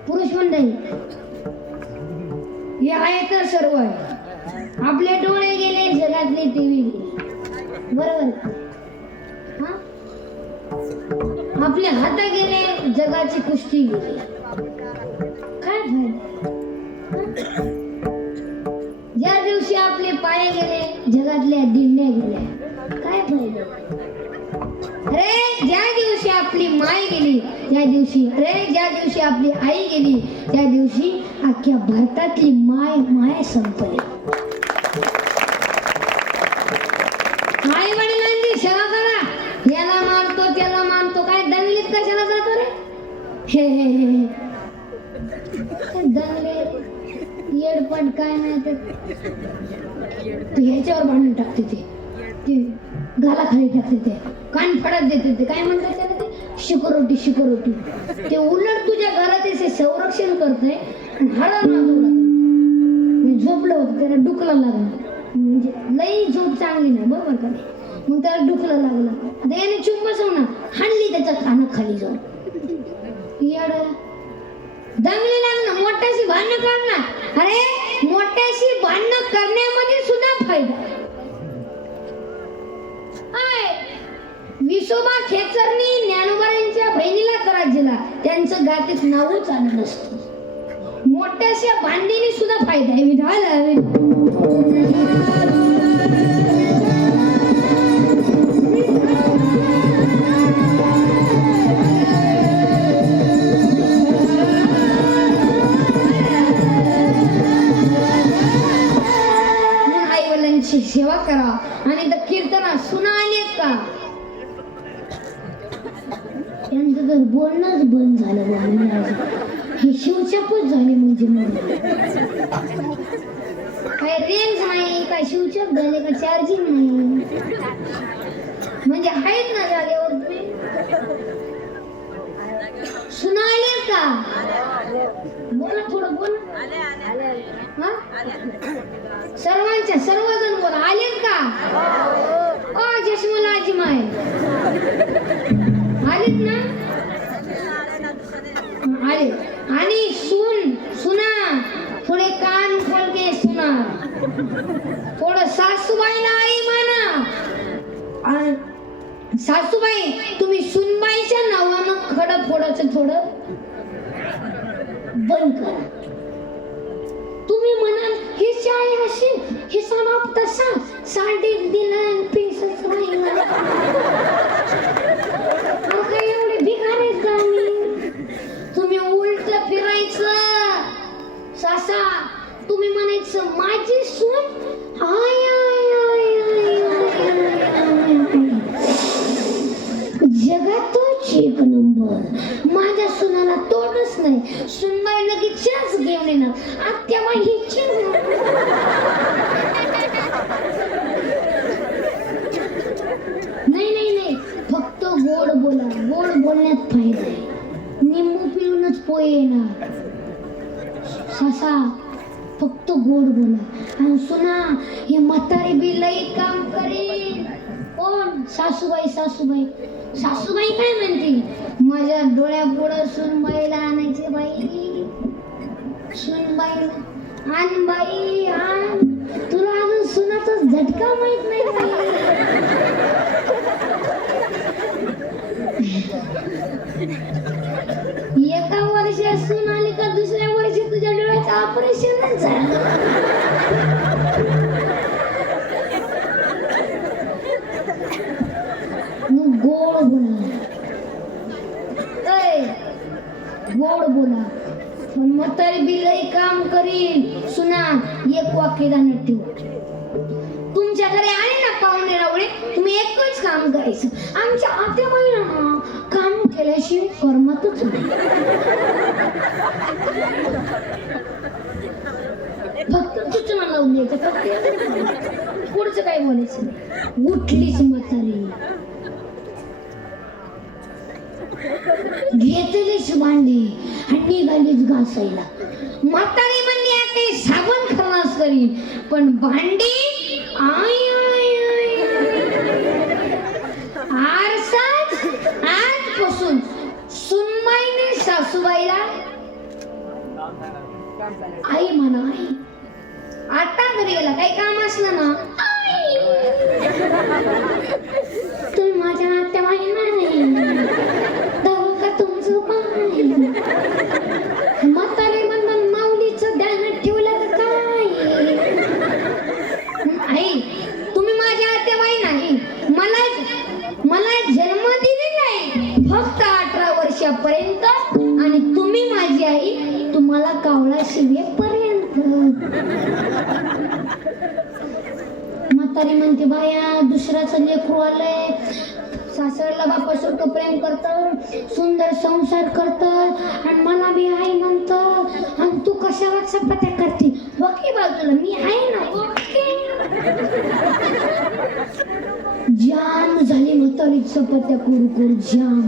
पुरुष मंडळी हे आहे तर सर्व आहे आपले डोळे गेले जगातली टीव्ही गेली बरोबर हा आपले हात गेले जगाची कुस्ती गेली काय फायदा ज्या दिवशी आपले पाय गेले जगातल्या दिंड्या गेल्या काय फायदा अरे ज्या दिवशी आपली माय गेली त्या दिवशी ज्या दिवशी आपली आई गेली त्या दिवशी अख्ख्या भारतातली माय संपली आई वडिलांची सेवा करा याला मानतो त्याला मानतो काय दंगलीत कशाला जातो रे हे दंगले येडपट काय नाही तर ह्याच्यावर भांडण टाकते ते गाला खाली टाकते ते कान फडत देते ते काय म्हणतात त्याला ते शिकरोटी ते उलट तुझ्या घरात संरक्षण करतंय आणि हळद नाचवलं झोपलं होतं त्याला डुकला लागलं म्हणजे लई झोप चांगली नाही बरोबर का मग त्याला डुकलं लागलं आता याने चुप बसवणार हाणली त्याच्या कानाखाली जाऊन येड दंगली लागणं मोठ्याशी भांडणं करणार अरे मोठ्याशी भांडणं करण्यामध्ये सुद्धा फायदा विसोबा खेचरनी ज्ञानोबांच्या बहिणीला त्रास दिला त्यांचं गातीत नावच आलं नसतं मोठ्याशा भांडीने सुद्धा फायदा आहे विधान आई वडिलांची सेवा करा आणि तर कीर्तना सुना आलेत का त्यांचं तर बोलणंच बंद झालं हे शिवचपच झाली म्हणजे काय रेंज नाही काय शिवचप झाले का चार्जिंग नाही म्हणजे आहेत ना जागेवर सुनाले का बोला थोडं बोल सर्वांच्या सर्वजण बोला आलेत का जशमुला आजी माय आलेत ना आले आणि सुना थोडे कान खोल के सुना थोडं सासूबाईला आई माना सासूबाई तुम्ही सुनबाईच्या नावानं खडं फोडायचं थोडं बंद करा तुम्ही म्हणाल हे चाय अशी हे सामाप तसा साडी दिला पीस एक नंबर. माझ्या सुनाला तोडच नाही. सुनबाई लगेच चहाच घेऊन येणार. आत्याबाई ही चहा. नाही फक्त गोड बोला. गोड बोलण्यात फायदा आहे. निंबू पिळूनच पोहे येणार. सासा फक्त गोड बोला. आणि सुना हे म्हातारी बी लई काम करेल. कोण? सासूबाई. सासूबाई काय म्हणते? माझ्या डोळ्यापुढं सुनबाईला आणायचे बाई. सुनबाईला आण बाई आण. तुला अजून सुनाचा झटका माहित नाही बाई. एका वर्षात सून आली का दुसऱ्या वर्षी तुझ्या डोळ्याचं ऑपरेशनच झालं. गोड बोला. गोड बोला. पण म्हातारी बिलही काम करील. सुना एक वाक्य ध्यानात ठेवा. तुमच्या घरी आले ना पाहुणे रावळे, तुम्ही एकच काम करायचं. आमच्या आत्याबाईला ना काम केल्याशिवाय करमतच नाही. फक्त सूचना लावून द्यायचं. पुढचं काय बोलायचं नाही. उठलीच म्हातारी, घेतलीच भांडी आणि निघालीच घासायला. म्हातारी म्हणली आता साबण खलास करीन, पण भांडी आरसाच आजपासून सुनबाईने सासूबाईला आई म्हणा. आई आता घरी गेला काही काम असलं ना, तुम्ही माझ्या नात्याबाई नाही का तुमचं पाय. म्हातारे म्हणून माऊलीचं ध्यानात ठेवलं तर काय. आई तुम्ही माझ्या आत्याबाई नाही. मला जन्म दिलेला आहे फक्त 18 वर्षापर्यंत. आणि तुम्ही माझी आई, तुम्हाला कावळा शिवेपर्यंत. म्हातारी म्हणते बाया दुसऱ्याचं लेकरू आलंय. सासरला बापासारखं प्रेम करतं, सुंदर संसार करतं आणि मला बी आई म्हणतं. आणि तू कशावर चपात्या करते? बाकी बाजूला मी आहे ना. जाम झाली म्हातारी चपात्या करू जाम.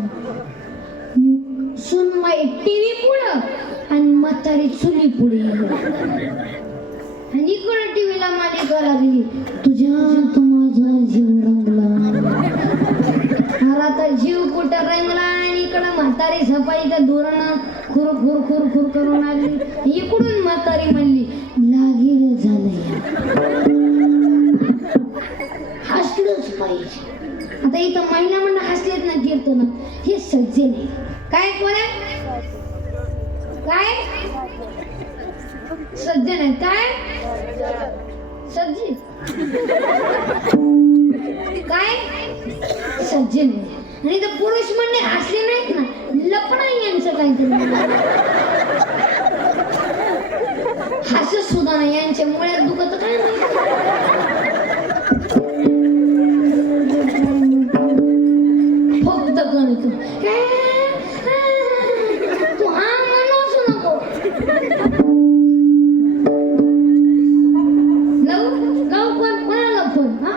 सुनबाई टीव्ही पुढं आणि म्हातारी चुली पुढे. आणि इकडं टीव्हीला मालिका लागली, तुझ्यात माझा जीव रंगला. आता जीव कुठं रंगला आणि इकडं म्हातारी सफाईचं धोरण खुर खुर खुर खुर करून आली. इकडून म्हातारी म्हणली लागेल झालंय, हसलंच पाहिजे. आता इथं महिला म्हणणं हसलेत ना कीर्तन, हे सज्जे नाही. काय कोणा काय सज्जन आहे? काय सज्जी काय सज्जन आहे. आणि तर पुरुष म्हणणे हसले नाहीत ना, लपणा यांचं काहीतरी. हसत सुद्धा नाही यांच्या मुळ्यात दुखत काय नाही. फक्त कळतो तू हा म्हणूच नको. लव कोण कोणाला फोन? हा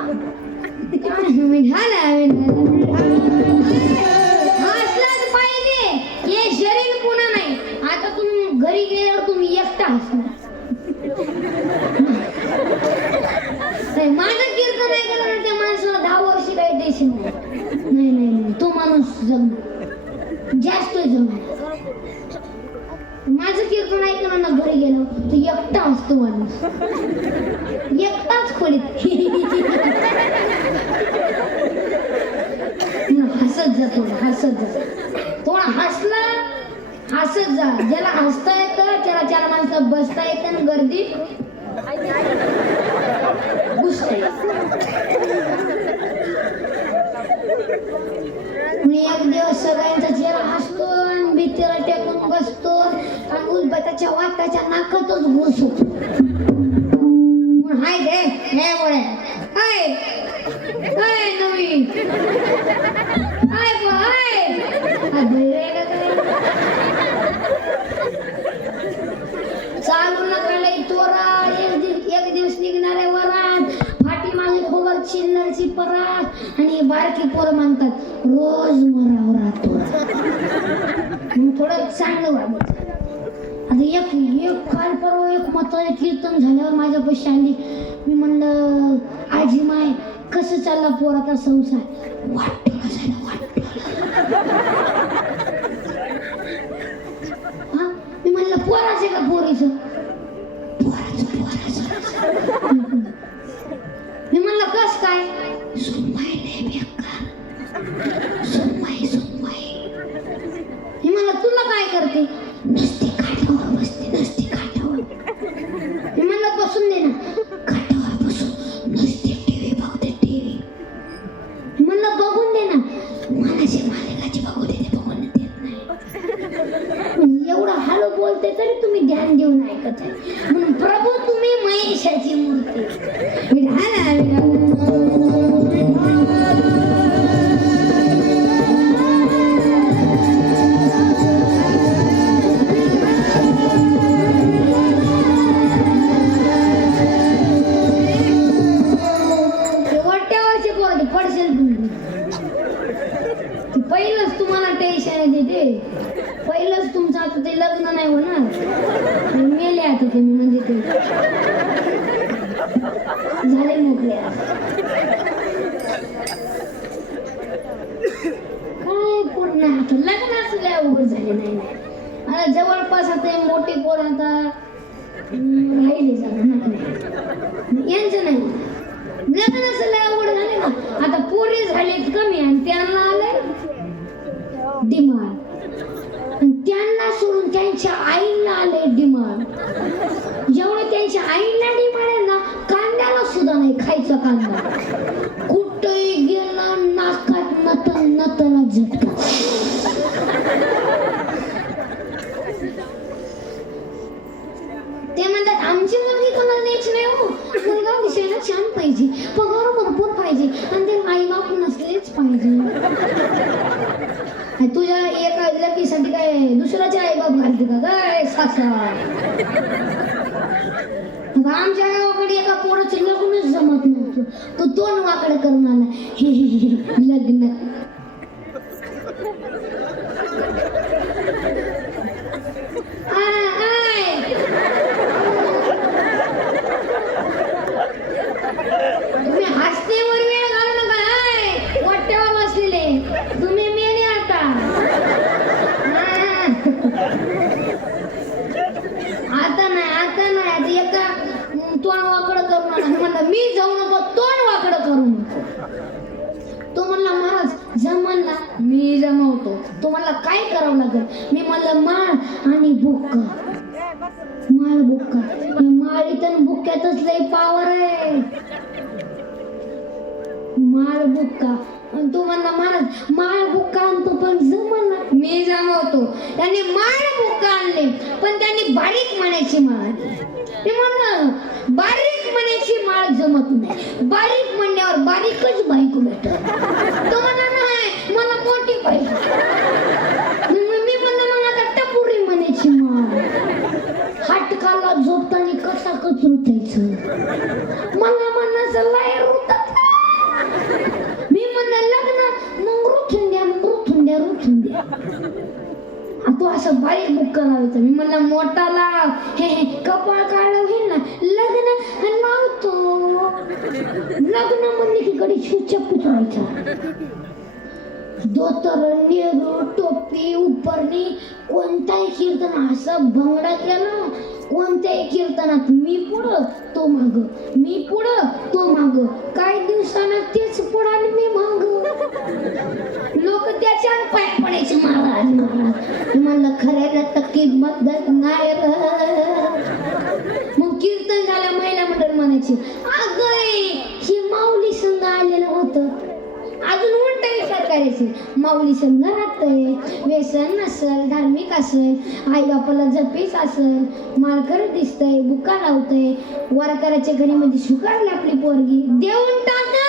काय हसलाच पाहिजे. हे शरीर पुन्हा नाही. आता तुम्ही घरी गेल्यावर तुम्ही एकटा हसणार. माझं कीर्तन ऐकलं ना त्या माणसाला 10 वर्ष काही टेन्शन नाही. तो माणूस जगणार, जास्त जगणार. माझं कीर्तन ऐकलं ना घरी गेलो तो एकटा असतो माणूस. एकटाच खोलीत हसत जा. थोडा हसला हसत जा. ज्याला हसता येतं त्याला 4 माणसं बसता येतं आणि गर्दीत घुसता येतं. मी एक दिवस सगळ्यांचा चेहरा हसतो आणि भीतीला टेकून बसतो आणि उलबताच्या वाटाच्या नाकातच घुसतो. हाय दे हे बोले हाय नवीन हाय पोर चिल्लरची परात आणि बारकी पोर म्हणतात रोज मरावर राहतो मग थोडं चांगलं वागायचं. आता एक काल परवा एक म्हातारे कीर्तन झाल्यावर माझ्या पैसे आली. मी म्हणलं आजी माय कसं चालला पोराचा संसार. वाटतं कसायला वाटतं. हा मी म्हणलं पोराचे का पोरीचं. पोराचं मी म्हणलं कस काय. सुनबाई लय बेकार. सुनबाई मी म्हणलं तुला काय करते. नसते काठावर बसते नसते काठावर. मी म्हणलं बसून दे ना. काठावर बसून नसते टीव्ही बघते टीव्ही. मी म्हणलं बघून दे ना. मनाची मालिकाची बघू दे ते बघून देत नाही. एवढं हळू बोलते तरी तुम्ही ध्यान देऊन ऐकत आहे म्हणून प्रभू तुम्ही महेशाची मूर्ती. विधान पहिलंच तुम्हाला टेन्शन देते. पहिलंच तुमचं आता ते लग्न नाही होणार. मेले आता तुम्ही म्हणजे ते झाले मोकळे. काय पूर्ण आता लग्नाच लय अवघड झाले नाही. आता जवळपास आता मोठी पोर आता राहिले जाणार यांचं नाही. लग्नाच लय अवघड झाले ना. आता पोरी झालेत कमी आणि त्यांना आलंय डिमांड. त्यांना सोडून त्यांच्या आईला आले डिमांड. जेवढे त्यांच्या आईला डिमांड आहे ना कांद्याला सुद्धा नाही खायचा कांदा. कुठेही गेला नाकात नतला झटका. ते म्हणतात आमची मुलगी कोणाला द्यायची नाही हो. मुलगा दिसायला छान पाहिजे पगार भरपूर पाहिजे आणि ते आई बाप नसलेच पाहिजे. तुझ्या एका लकीसाठी काय दुसऱ्याचे आई बाप घालते का काय सासा. आमच्या गावाकडे एका पोराचं लग्नच जमत नव्हतं. तो तोंड वाकडं करून आला. लग्न तुम्ही हसतेवर वेळ घालू नका. वाट्यावर बसलेले तुम्ही मेले आता. आता नाही आता एका तोंड वाकडं करून म्हणला मी जाऊ नको तोंड वाकडं करून. तो म्हणला महाराज जमला मी जमवतो. तो म्हणला काय करावं लागेल. मी म्हणलं माळ आणि बुक्का. माळ बुक्का. माळीत आणि बुक्क्यातच लई पावर आहे. माळ बुक्का. तो म्हणला महाराज माळ बुक्का आणतो पण जमल ना. मी जमवतो. त्यांनी माळ बुक्का आणले पण त्यांनी बारीक म्हणायची माळ. मी म्हणलं बारीक म्हणायची माळ जमत नाही. बारीक म्हणल्यावर बारीकच बायको भेटत. तो म्हणला नाही मला मोठी पाहिजे. मी म्हणलं मग आता टपुरी म्हणायची माळ. हाटकाला झोपताना कसा कचरूतायचं. मला म्हणायचं लायर होतात. मी म्हणलं लग्न मग रुथून द्या. तो असं बारीक बुक्का लावायचा. मी म्हणलं मोठा लाव. हे कपाळ काढलं होईल ना लग्न लावतो. लग्न म्हणले की कडे चुपचाप पुचवायचा. धोतर नेहरू टोपी उपरणी कोणताही कीर्तन असं भंगडा केला. कोणत्याही कीर्तनात मी पुढं तो माग मी पुढं तो माग. काही दिवसानं तेच पुढं आणि मी माग. लोक त्याच्यावर पाय पडायचे महाराज. म्हणलं खऱ्याला तर किंमत नाही. मग कीर्तन झालं महिला मंडळ म्हणायची अगं ही माऊली संघ आलेलं होतं. अजून उलटा विचार करायचे. माऊली संघ राहतंय व्यसन नसल धार्मिक असेल आई बापाला जपीस असेल माळकर दिसतंय बुका लावतंय वारकऱ्याच्या घरी मध्ये स्वीकारली आपली पोरगी देऊन टाका.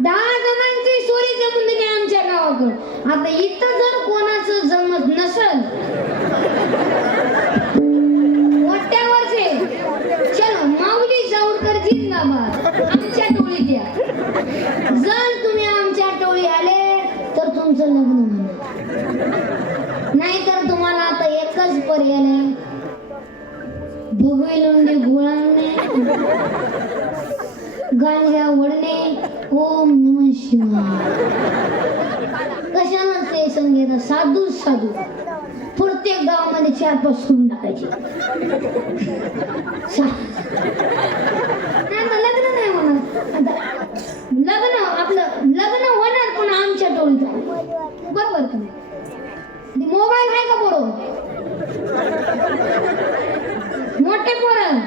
10 जणांची सोरी जमून दिली आमच्या गावाकडं. आता इथं जर कोणाचं जमत नसल मोठ्यावरचे चलो माऊली जाऊरकर जिंदाबाद आमच्या टोळीत या. गांजा वडणे ओम नमः शिवाय कशाला ते संगीत साधू साधू प्रत्येक गावामध्ये 4-5 सोडून टाकायचे आता लग्न नाही होणार आता लग्न आपलं लग्न होणार पण आमच्या टोळीत बरोबर का मोबाईल आहे का बरोबर मोठे पोरं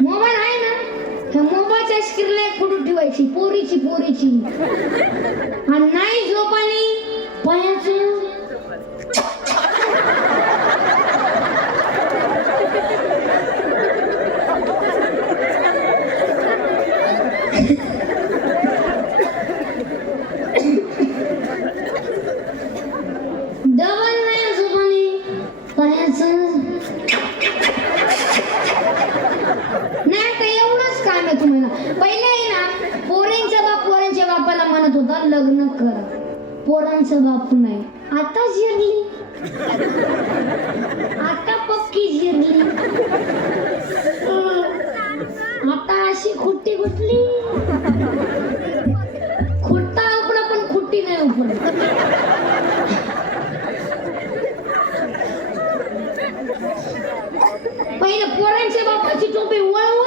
मोबाईल आहे ना त्या मोबाईलच्या स्क्रीनला कुठून ठेवायची पोरीची आणि नाही झोपानी पायाचं डबल नाही झोपानी पायाचं नाही तर एवढंच काम आहे तुम्हाला पहिले आहे ना पोरांच्या बापाला म्हणत होता लग्न कर पोरांचा बाप नाही आता जिरली आता पक्की जिरली आता अशी खुट्टी गुटली खुट्टा उपडा पण खुट्टी नाही उपडत पहिले पोरांच्या बापाची टोपी वळवून